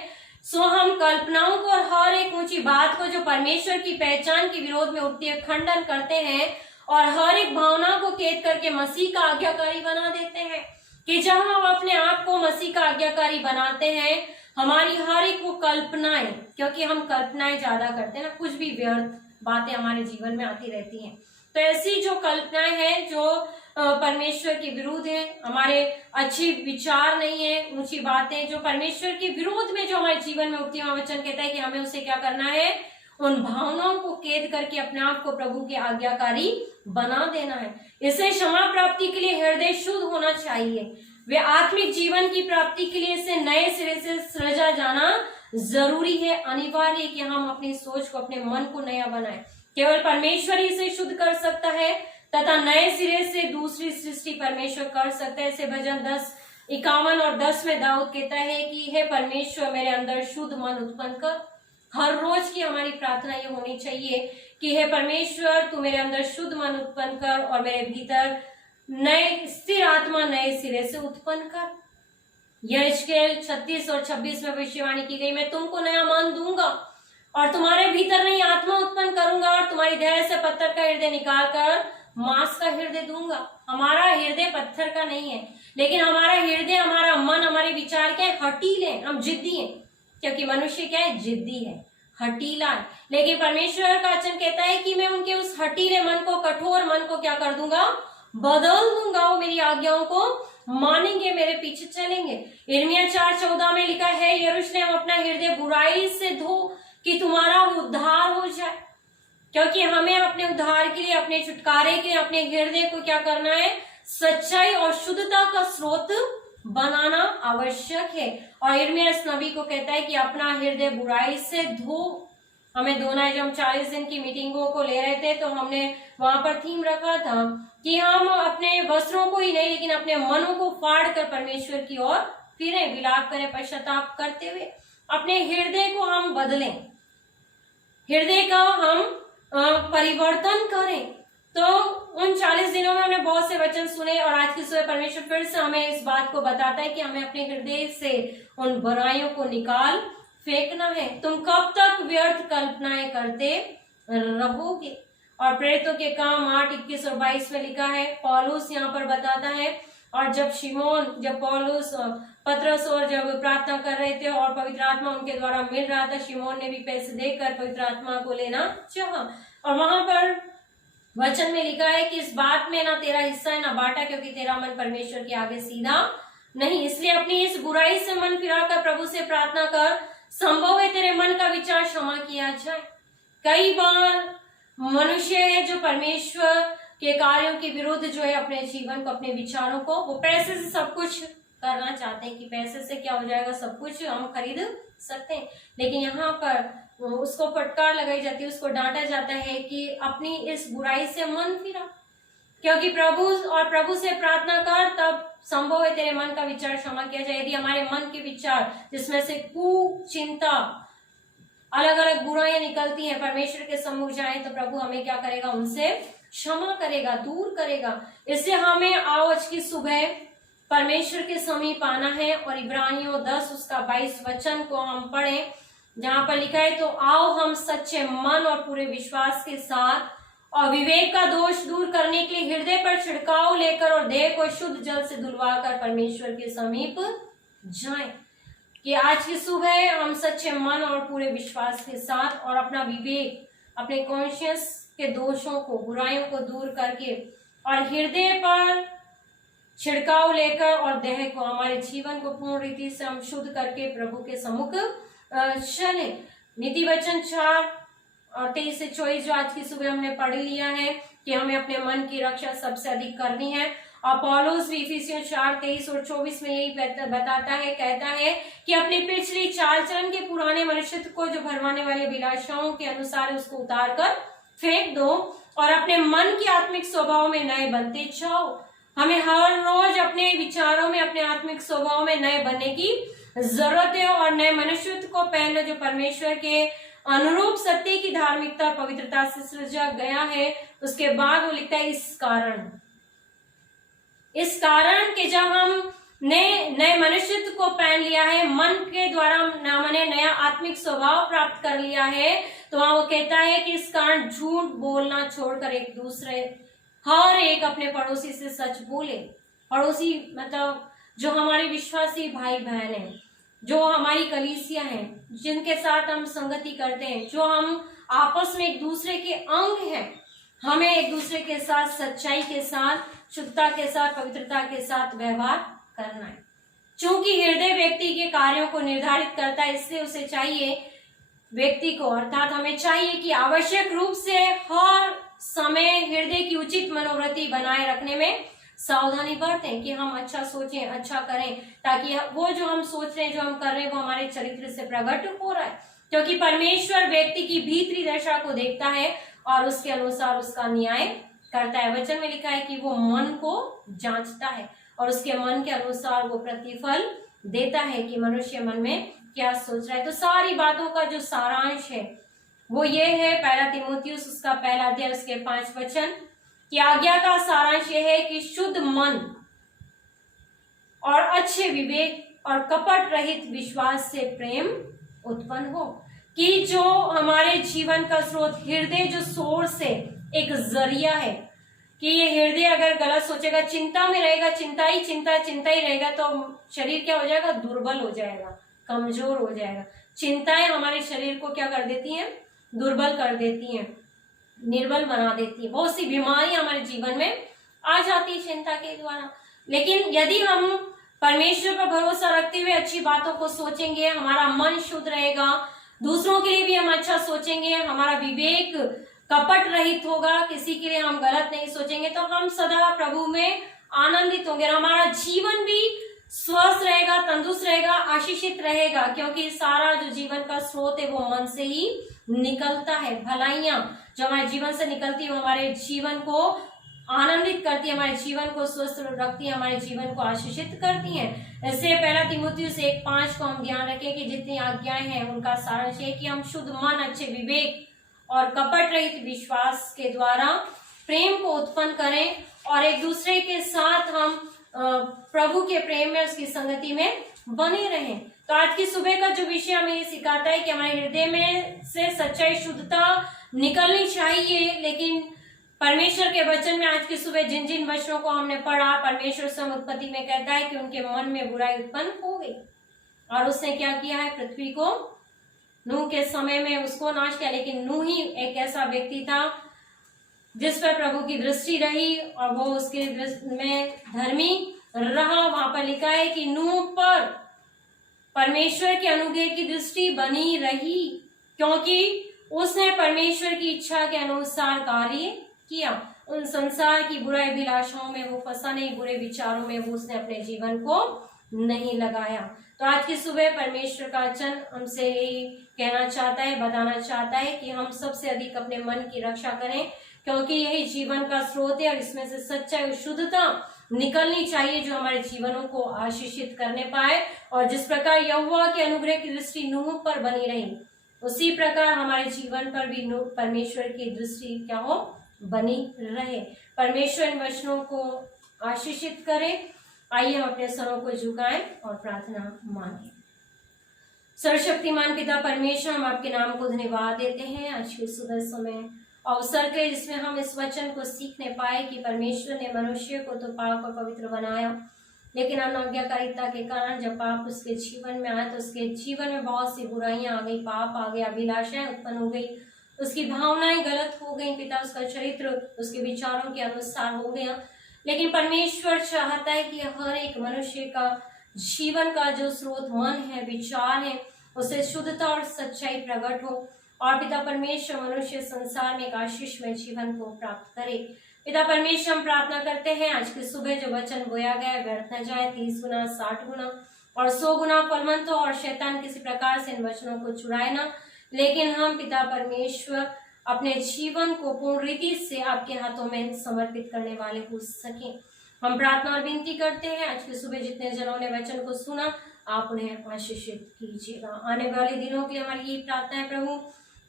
सो हम कल्पनाओं को और हर एक ऊंची बात को जो परमेश्वर की पहचान के विरोध में उठती है खंडन करते हैं और हर एक भावना को कैद करके मसीह का आज्ञाकारी बना देते हैं। कि जब हम अपने आप को मसीह का आज्ञाकारी बनाते हैं, हमारी हर एक वो कल्पनाएं, क्योंकि हम कल्पनाएं ज्यादा करते हैं ना, कुछ भी व्यर्थ बातें हमारे जीवन में आती रहती हैं, तो ऐसी जो कल्पनाएं हैं जो परमेश्वर के विरुद्ध है, हमारे अच्छे विचार नहीं है, ऊंची बातें जो परमेश्वर के विरोध में जो हमारे जीवन में उठती है, वचन कहता है कि हमें उसे क्या करना है, उन भावनाओं को कैद करके अपने आप को प्रभु के आज्ञाकारी बना देना है। इसे क्षमा प्राप्ति के लिए हृदय शुद्ध होना चाहिए। वे आत्मिक जीवन की प्राप्ति के लिए इसे नए सिरे से सृजा जाना जरूरी है, अनिवार्य है कि हम अपनी सोच को, अपने मन को नया बनाएं। केवल परमेश्वर ही इसे शुद्ध कर सकता है तथा नए सिरे से दूसरी सृष्टि परमेश्वर कर सकता है। इसे भजन 10:51 और 10 में दाऊद कहता है कि हे परमेश्वर मेरे अंदर शुद्ध मन उत्पन्न कर। हर रोज की हमारी प्रार्थना ये होनी चाहिए कि हे परमेश्वर तू मेरे अंदर शुद्ध मन उत्पन्न कर और मेरे भीतर नए स्थिर आत्मा नए सिरे से उत्पन्न कर। यहेजकेल 36 और 26 में भविष्यवाणी की गई, मैं तुमको नया मन दूंगा और तुम्हारे भीतर नई आत्मा उत्पन्न करूंगा और तुम्हारी देह से पत्थर का हृदय निकाल कर मांस का हृदय दूंगा। हमारा हृदय पत्थर का नहीं है, लेकिन हमारा हृदय, हमारा मन, हमारे विचार क्या है, हठीले, हम जिद्दी हैं, क्योंकि मनुष्य क्या है, जिद्दी है, हठीला है। लेकिन परमेश्वर का वचन कहता है कि मैं उनके उस हठीले मन को, कठोर मन को क्या कर दूंगा, बदल दूंगा। वो मेरी आज्ञाओं को मानेंगे, मेरे पीछे चलेंगे। यिर्मयाह 4:14 में लिखा है, यरूशलेम अपना हृदय बुराई से धो कि तुम्हारा उद्धार हो जाए। क्योंकि हमें अपने उद्धार के लिए, अपने छुटकारे के लिए अपने हृदय को क्या करना है, सच्चाई और शुद्धता का स्रोत बनाना आवश्यक है। और यिर्मयाह इस नबी को कहता है कि अपना हृदय बुराई से धो। हमें धोना है। जब हम 40 दिन की मीटिंगों को ले रहे थे तो हमने वहां पर थीम रखा था कि हम अपने वस्त्रों को ही नहीं लेकिन अपने मनों को फाड़ कर परमेश्वर की ओर फिरें, विलाप करें, पश्चाताप करते हुए अपने हृदय को हम बदलें, हृदय का हम परिवर्तन करें। तो उन 40 दिनों में हमने बहुत से वचन सुने और आज की सुबह परमेश्वर फिर से हमें इस बात को बताता है कि हमें अपने हृदय से उन बुराइयों को निकाल फेंकना है। तुम कब तक व्यर्थ कल्पनाएं करते रहोगे। और प्रेरितों के काम 8:21 और 22 में लिखा है, पौलुस यहाँ पर बताता है, और जब पौलुस पतरस और जब प्रार्थना कर रहे थे और पवित्र आत्मा उनके द्वारा मिल रहा था, शिमोन ने भी पैसे देकर पवित्र आत्मा को लेना चाहा। और वहां पर वचन में लिखा है कि इस बात में ना तेरा हिस्सा है ना बाटा, क्योंकि तेरा मन परमेश्वर के आगे सीधा नहीं। इसलिए अपनी इस बुराई से मन फिराकर प्रभु से प्रार्थना कर, संभव है तेरे मन का विचार क्षमा किया जाए। कई बार मनुष्य है जो परमेश्वर के कार्यों के विरुद्ध जो है अपने जीवन को, अपने विचारों को, वो पैसे से सब कुछ करना चाहते हैं कि पैसे से क्या हो जाएगा, सब कुछ हम खरीद सकते हैं। लेकिन यहाँ पर उसको फटकार लगाई जाती है, उसको डांटा जाता है कि अपनी इस बुराई से मन फिरा, क्योंकि प्रभु से प्रार्थना कर, तब संभव है तेरे मन का विचार क्षमा किया जाए। यदि हमारे मन के विचार जिसमें से कुचिंता, अलग अलग बुराइयां निकलती हैं, परमेश्वर के सम्मुख जाए तो प्रभु हमें क्या करेगा, उनसे क्षमा करेगा, दूर करेगा। इससे हमें आज की सुबह परमेश्वर के समीप आना है। और इब्रानियों 10 उसका 22 वचन को हम पढ़ें, जहां पर लिखा है, तो आओ हम सच्चे मन और पूरे विश्वास के साथ और विवेक का दोष दूर करने के लिए हृदय पर छिड़काव लेकर और देह को शुद्ध जल से धुलवा कर परमेश्वर के समीप जाएं। कि आज की सुबह हम सच्चे मन और पूरे विश्वास के साथ और अपना विवेक, अपने कॉन्शियस के दोषों को, बुराइयों को दूर करके और हृदय पर छिड़काव लेकर और देह को, हमारे जीवन को पूर्ण रीति से हम शुद्ध करके प्रभु के सम्मुख चले। नीति वचन 4:23 से 24 जो आज की सुबह हमने पढ़ लिया है कि हमें अपने मन की रक्षा सबसे अधिक करनी है। और पौलुस भी इफिसियों 4:23 और 24 में यही बताता है, कहता है कि अपनी पिछली चाल चलन के पुराने मनुष्य को जो भरमाने वाले विलासाओं के अनुसार उसको उतार कर फेंक दो और अपने मन की आत्मिक स्वभाव में नए बनते जाओ। हमें हर रोज अपने विचारों में, अपने आत्मिक स्वभाव में नए बनने की जरूरत है और नए मनुष्य को पहले जो परमेश्वर के अनुरूप सत्य की धार्मिकता पवित्रता से सृजा गया है। उसके बाद वो लिखता है इस कारण कि जब हम नए मनुष्यत्व को पहन लिया है, मन के द्वारा मैंने नया आत्मिक स्वभाव प्राप्त कर लिया है, तो वहां वो कहता है कि इस कारण झूठ बोलना छोड़कर एक दूसरे हर एक अपने पड़ोसी से सच बोले। पड़ोसी मतलब जो हमारे विश्वासी भाई बहन हैं, जो हमारी कलीसिया हैं, जिनके साथ हम संगति करते हैं, जो हम आपस में एक दूसरे के अंग हैं, हमें एक दूसरे के साथ सच्चाई के साथ, शुद्धता के साथ, पवित्रता के साथ व्यवहार करना है। क्योंकि हृदय व्यक्ति के कार्यों को निर्धारित करता है, इसलिए उसे चाहिए, व्यक्ति को अर्थात हमें चाहिए कि आवश्यक रूप से हर समय हृदय की उचित मनोवृत्ति बनाए रखने में सावधानी बरतें कि हम अच्छा सोचें, अच्छा करें, ताकि वो जो हम सोच रहे हैं, जो हम कर रहे हैं, वो हमारे चरित्र से प्रकट हो रहा है। क्योंकि परमेश्वर व्यक्ति की भीतरी दशा को देखता है और उसके अनुसार उसका न्याय करता है। वचन में लिखा है कि वो मन को जांचता है और उसके मन के अनुसार वो प्रतिफल देता है कि मनुष्य मन में क्या सोच रहा है। तो सारी बातों का जो सारांश है वो ये है, 1 तीमुथियुस उसका 1 अध्याय उसके 5 वचन कि आज्ञा का सारांश यह है कि शुद्ध मन और अच्छे विवेक और कपट रहित विश्वास से प्रेम उत्पन्न हो। कि जो हमारे जीवन का स्रोत हृदय, जो सोर्स है, एक जरिया है कि ये हृदय अगर गलत सोचेगा, चिंता में रहेगा, चिंता ही रहेगा, तो शरीर क्या हो जाएगा? दुर्बल हो जाएगा, कमजोर हो जाएगा। चिंताएं हमारे शरीर को क्या कर देती हैं? दुर्बल कर देती हैं, निर्बल बना देती है। बहुत सी बीमारियां हमारे जीवन में आ जाती है चिंता के द्वारा। लेकिन यदि हम परमेश्वर पर भरोसा रखते हुए अच्छी बातों को सोचेंगे, हमारा मन शुद्ध रहेगा, दूसरों के लिए भी हम अच्छा सोचेंगे, हमारा विवेक कपट रहित होगा, किसी के लिए हम गलत नहीं सोचेंगे, तो हम सदा प्रभु में आनंदित होंगे और हमारा जीवन भी स्वस्थ रहेगा, तंदुरुस्त रहेगा, आशीषित रहेगा। क्योंकि सारा जो जीवन का स्रोत है वो मन से ही निकलता है। भलाइयां जो हमारे जीवन से निकलती है वो हमारे जीवन को आनंदित करती है, हमारे जीवन को स्वस्थ रखती है, हमारे जीवन को आशीषित करती हैं। ऐसे 1 तीमुथियुस 1:5 को हम ध्यान रखें कि जितनी आज्ञाएं हैं उनका सारांश है कि हम शुद्ध मन, अच्छे विवेक और कपट रहित विश्वास के द्वारा प्रेम को उत्पन्न करें और एक दूसरे के साथ हम प्रभु के प्रेम में, उसकी संगति में बने रहें। तो आज की सुबह का जो विषय हमें ये सिखाता है कि हमारे हृदय में से सच्चाई, शुद्धता निकलनी चाहिए। लेकिन परमेश्वर के वचन में आज की सुबह जिन जिन वचनों को हमने पढ़ा, परमेश्वर स्वयं उत्पत्ति में कहता है कि उनके मन में बुराई उत्पन्न हो गई और उसने क्या किया है? पृथ्वी को नूह के समय में उसको नाश किया। लेकिन नूह ही एक ऐसा व्यक्ति था जिस पर प्रभु की दृष्टि रही और वो उसके में धर्मी रहा। वहां पर लिखा है कि नूह पर परमेश्वर के अनुग्रह की दृष्टि बनी रही, क्योंकि उसने परमेश्वर की इच्छा के अनुसार कार्य किया। उन संसार की बुरे अभिलाषाओं में वो फंसा नहीं, बुरे विचारों में वो उसने अपने जीवन को नहीं लगाया। तो आज की सुबह परमेश्वर का वचन हमसे यही कहना चाहता है, बताना चाहता है कि हम सबसे अधिक अपने मन की रक्षा करें, क्योंकि यही जीवन का स्रोत है और इसमें से सच्चाई और शुद्धता निकलनी चाहिए जो हमारे जीवनों को आशीषित करने पाए। और जिस प्रकार यहोवा के अनुग्रह की दृष्टि नूह पर बनी रही, उसी प्रकार हमारे जीवन पर भी परमेश्वर की दृष्टि क्या हो? बनी रहे। परमेश्वर इन वचनों को आशीषित करे। आइए हम अपने सरों को झुकाएं और प्रार्थना मांगे। सर्वशक्तिमान पिता परमेश्वर, हम आपके नाम को धन्यवाद देते हैं आज के सुबह समय अवसर के, जिसमें हम इस वचन को सीखने पाए कि परमेश्वर ने मनुष्य को तो पाक और पवित्र बनाया, लेकिन अनाज्ञाकारिता के कारण जब पाप उसके जीवन में आया तो उसके जीवन में बहुत सी बुराइयां आ गई, पाप आ गया, अभिलाषाएं उत्पन्न हो गई, उसकी भावनाएं गलत हो गई पिता, उसका चरित्र उसके विचारों के अनुसार हो गया। लेकिन परमेश्वर चाहता है कि हर एक मनुष्य का जीवन का जो स्रोत मन है, विचार है, उसे शुद्धता और सच्चाई प्रकट हो और पिता परमेश्वर मनुष्य संसार में एक आशीषमय जीवन को प्राप्त करे। पिता परमेश्वर, हम प्रार्थना करते हैं आज की सुबह जो वचन बोया गया व्यर्थ न जाए, 30 गुना, 60 गुना और 100 गुना फलवंत हो और शैतान किसी प्रकार से इन वचनों को चुराए ना, लेकिन हम पिता परमेश्वर अपने जीवन को पूर्ण रीति से आपके हाथों में समर्पित करने वाले हो सके। हम प्रार्थना और विनती करते हैं आज की सुबह जितने जनों ने वचन को सुना, आप उन्हें आशीषित कीजिएगा। आने वाले दिनों के लिए हमारी यही प्रार्थना है प्रभु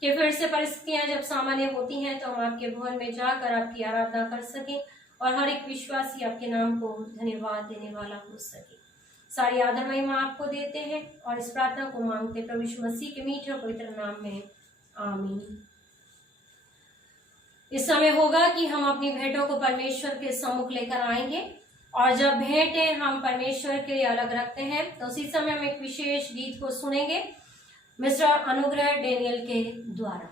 कि फिर से परिस्थितियां जब सामान्य होती हैं तो हम आपके भवन में जाकर आपकी आराधना कर सकें और हर एक विश्वासी आपके नाम को धन्यवाद देने वाला हो सके। सारी आदर महिमा आपको देते हैं और इस प्रार्थना को मांगते प्रभु यीशु मसीह के मीठे और पवित्र नाम में, आमीन। इस समय होगा कि हम अपनी भेंटों को परमेश्वर के सम्मुख लेकर आएंगे और जब भेंटें हम परमेश्वर के लिए अलग रखते हैं तो उसी समय हम एक विशेष गीत को सुनेंगे मिस्टर अनुग्रह डेनियल के द्वारा।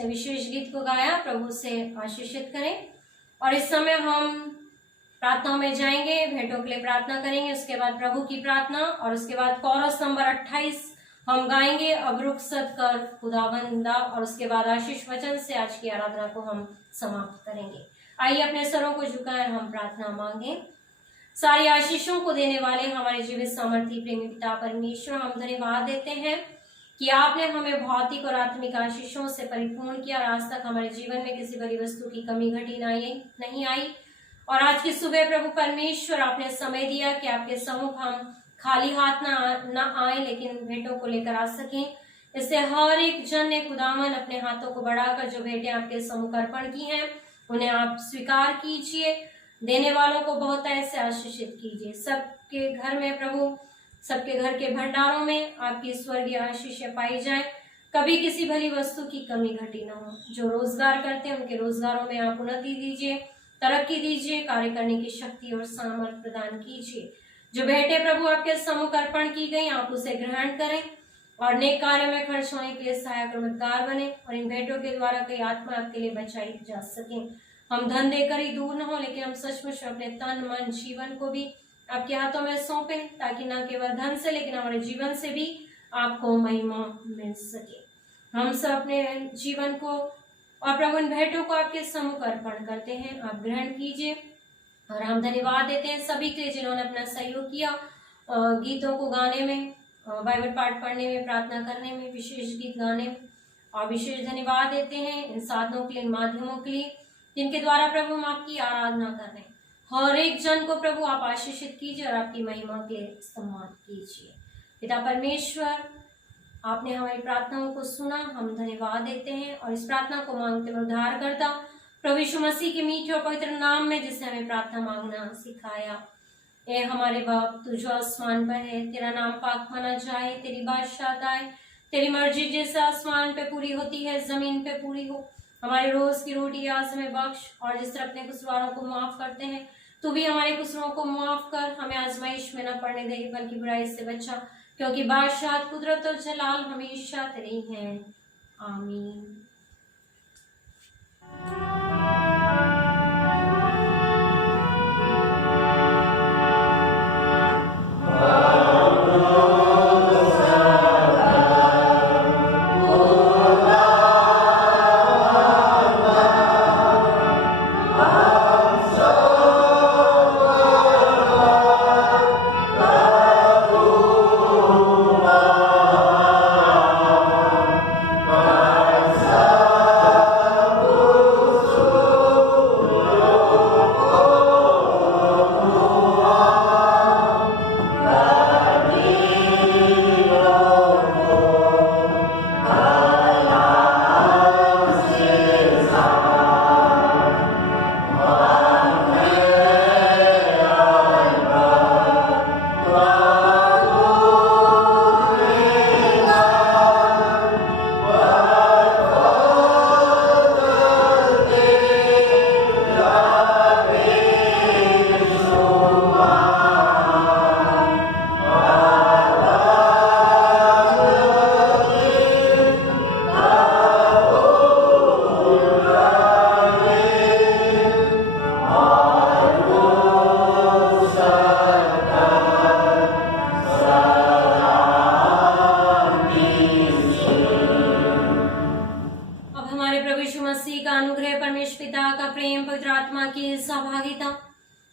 विशेष गीत को गाया, प्रभु से आशीषित करें। और इस समय हम प्रार्थना में जाएंगे, भेंटों के लिए प्रार्थना करेंगे, उसके बाद प्रभु की प्रार्थना और उसके बाद कोरस नंबर 28 हम गाएंगे, अब रुखसत कर खुदावंदा, और उसके बाद आशीष वचन से आज की आराधना को हम समाप्त करेंगे। आइए अपने सरों को झुकाएं, हम प्रार्थना मांगे। सारी आशीषों को देने वाले हमारे जीवित सामर्थी प्रेमी पिता परमेश्वर, हम धन्यवाद देते हैं कि आपने हमें भौतिक और आत्मिक आशीषों से परिपूर्ण किया और आज तक हमारे जीवन में किसी बड़ी वस्तु की कमी घटी नहीं आई। और आज की सुबह प्रभु परमेश्वर आपने समय दिया कि आपके सम्मुख हम खाली हाथ ना आए, लेकिन भेंटों को लेकर आ सकें। इससे हर एक जन ने खुदावन अपने हाथों को बढ़ाकर जो भेंटें आपके सम्मुख अर्पण की हैं उन्हें आप स्वीकार कीजिए। देने वालों को बहुत ऐसे आशीषित कीजिए। सबके घर में प्रभु, सबके घर के भंडारों में आपकी स्वर्गीय आशीष पाई जाए। कभी किसी भली वस्तु की कमी घटी न हो। जो रोजगार करते हैं उनके रोजगारों में आप उन्नति दीजिए, तरक्की दीजिए, कार्य करने की शक्ति और सामर्थ प्रदान कीजिए। जो भेंटें प्रभु आपके सम्मुख अर्पण की गई आप उसे ग्रहण करें और नेक कार्य में खर्च होने के लिए सहायक और मददगार बने और इन भेंटों के द्वारा कई आत्मा आपके लिए बचाई जा सके। हम धन देकर ही दूर न हो, लेकिन हम सचमुच अपने तन मन जीवन को भी आपके हाथों में सौंपें, ताकि न केवल धन से लेकिन हमारे जीवन से भी आपको महिमा मिल सके। हम सब अपने जीवन को और प्रभु इन भेंटों को आपके सम्मुख अर्पण करते हैं। आप ग्रहण कीजिए और हम धन्यवाद देते हैं सभी के लिए जिन्होंने अपना सहयोग किया गीतों को गाने में, बाइबल पाठ पढ़ने में, प्रार्थना करने में, विशेष गीत गाने में। और विशेष धन्यवाद देते हैं इन साधनों के लिए, इन माध्यमों के लिए जिनके द्वारा प्रभु हम आपकी आराधना कर रहे हैं। हर एक जन को प्रभु आप आशीषित कीजिए और आपकी महिमा के सम्मान कीजिए। पिता परमेश्वर, आपने हमारी प्रार्थनाओं को सुना, हम धन्यवाद देते हैं और इस प्रार्थना को मांगते हुए उद्धारकर्ता प्रभु यीशु मसीह के मीठे और पवित्र नाम में, जिसने हमें प्रार्थना मांगना सिखाया। ए हमारे बाप, तू जो आसमान पर है, तेरा नाम पाक माना जाए, तेरी बादशाहत आए, तेरी मर्जी जैसे आसमान पे पूरी होती है जमीन पे पूरी हो। हमारे रोज की रोटी आज हमें बख्श, और जिस तरह अपने कुसवारों को माफ करते हैं तू भी हमारे कुसरों को माफ कर। हमें आजमाइश में न पड़ने दे, बल्कि बुराई से बचा, क्योंकि बादशाह, कुदरत और जलाल हमेशा तेरी है। आमीन।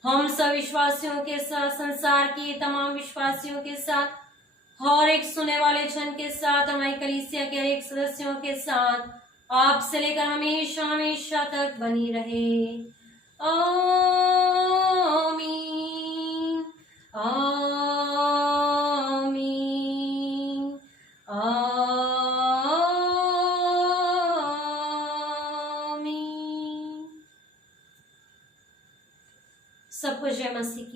हम सब विश्वासियों के साथ, संसार के तमाम विश्वासियों के साथ, हर एक सुने वाले जन के साथ, हमारी कलीसिया के हर एक सदस्यों के साथ आपसे लेकर हमेशा हमेशा तक बनी रहे। आमीन, आमीन, आमीन। सबको जय मसीह की।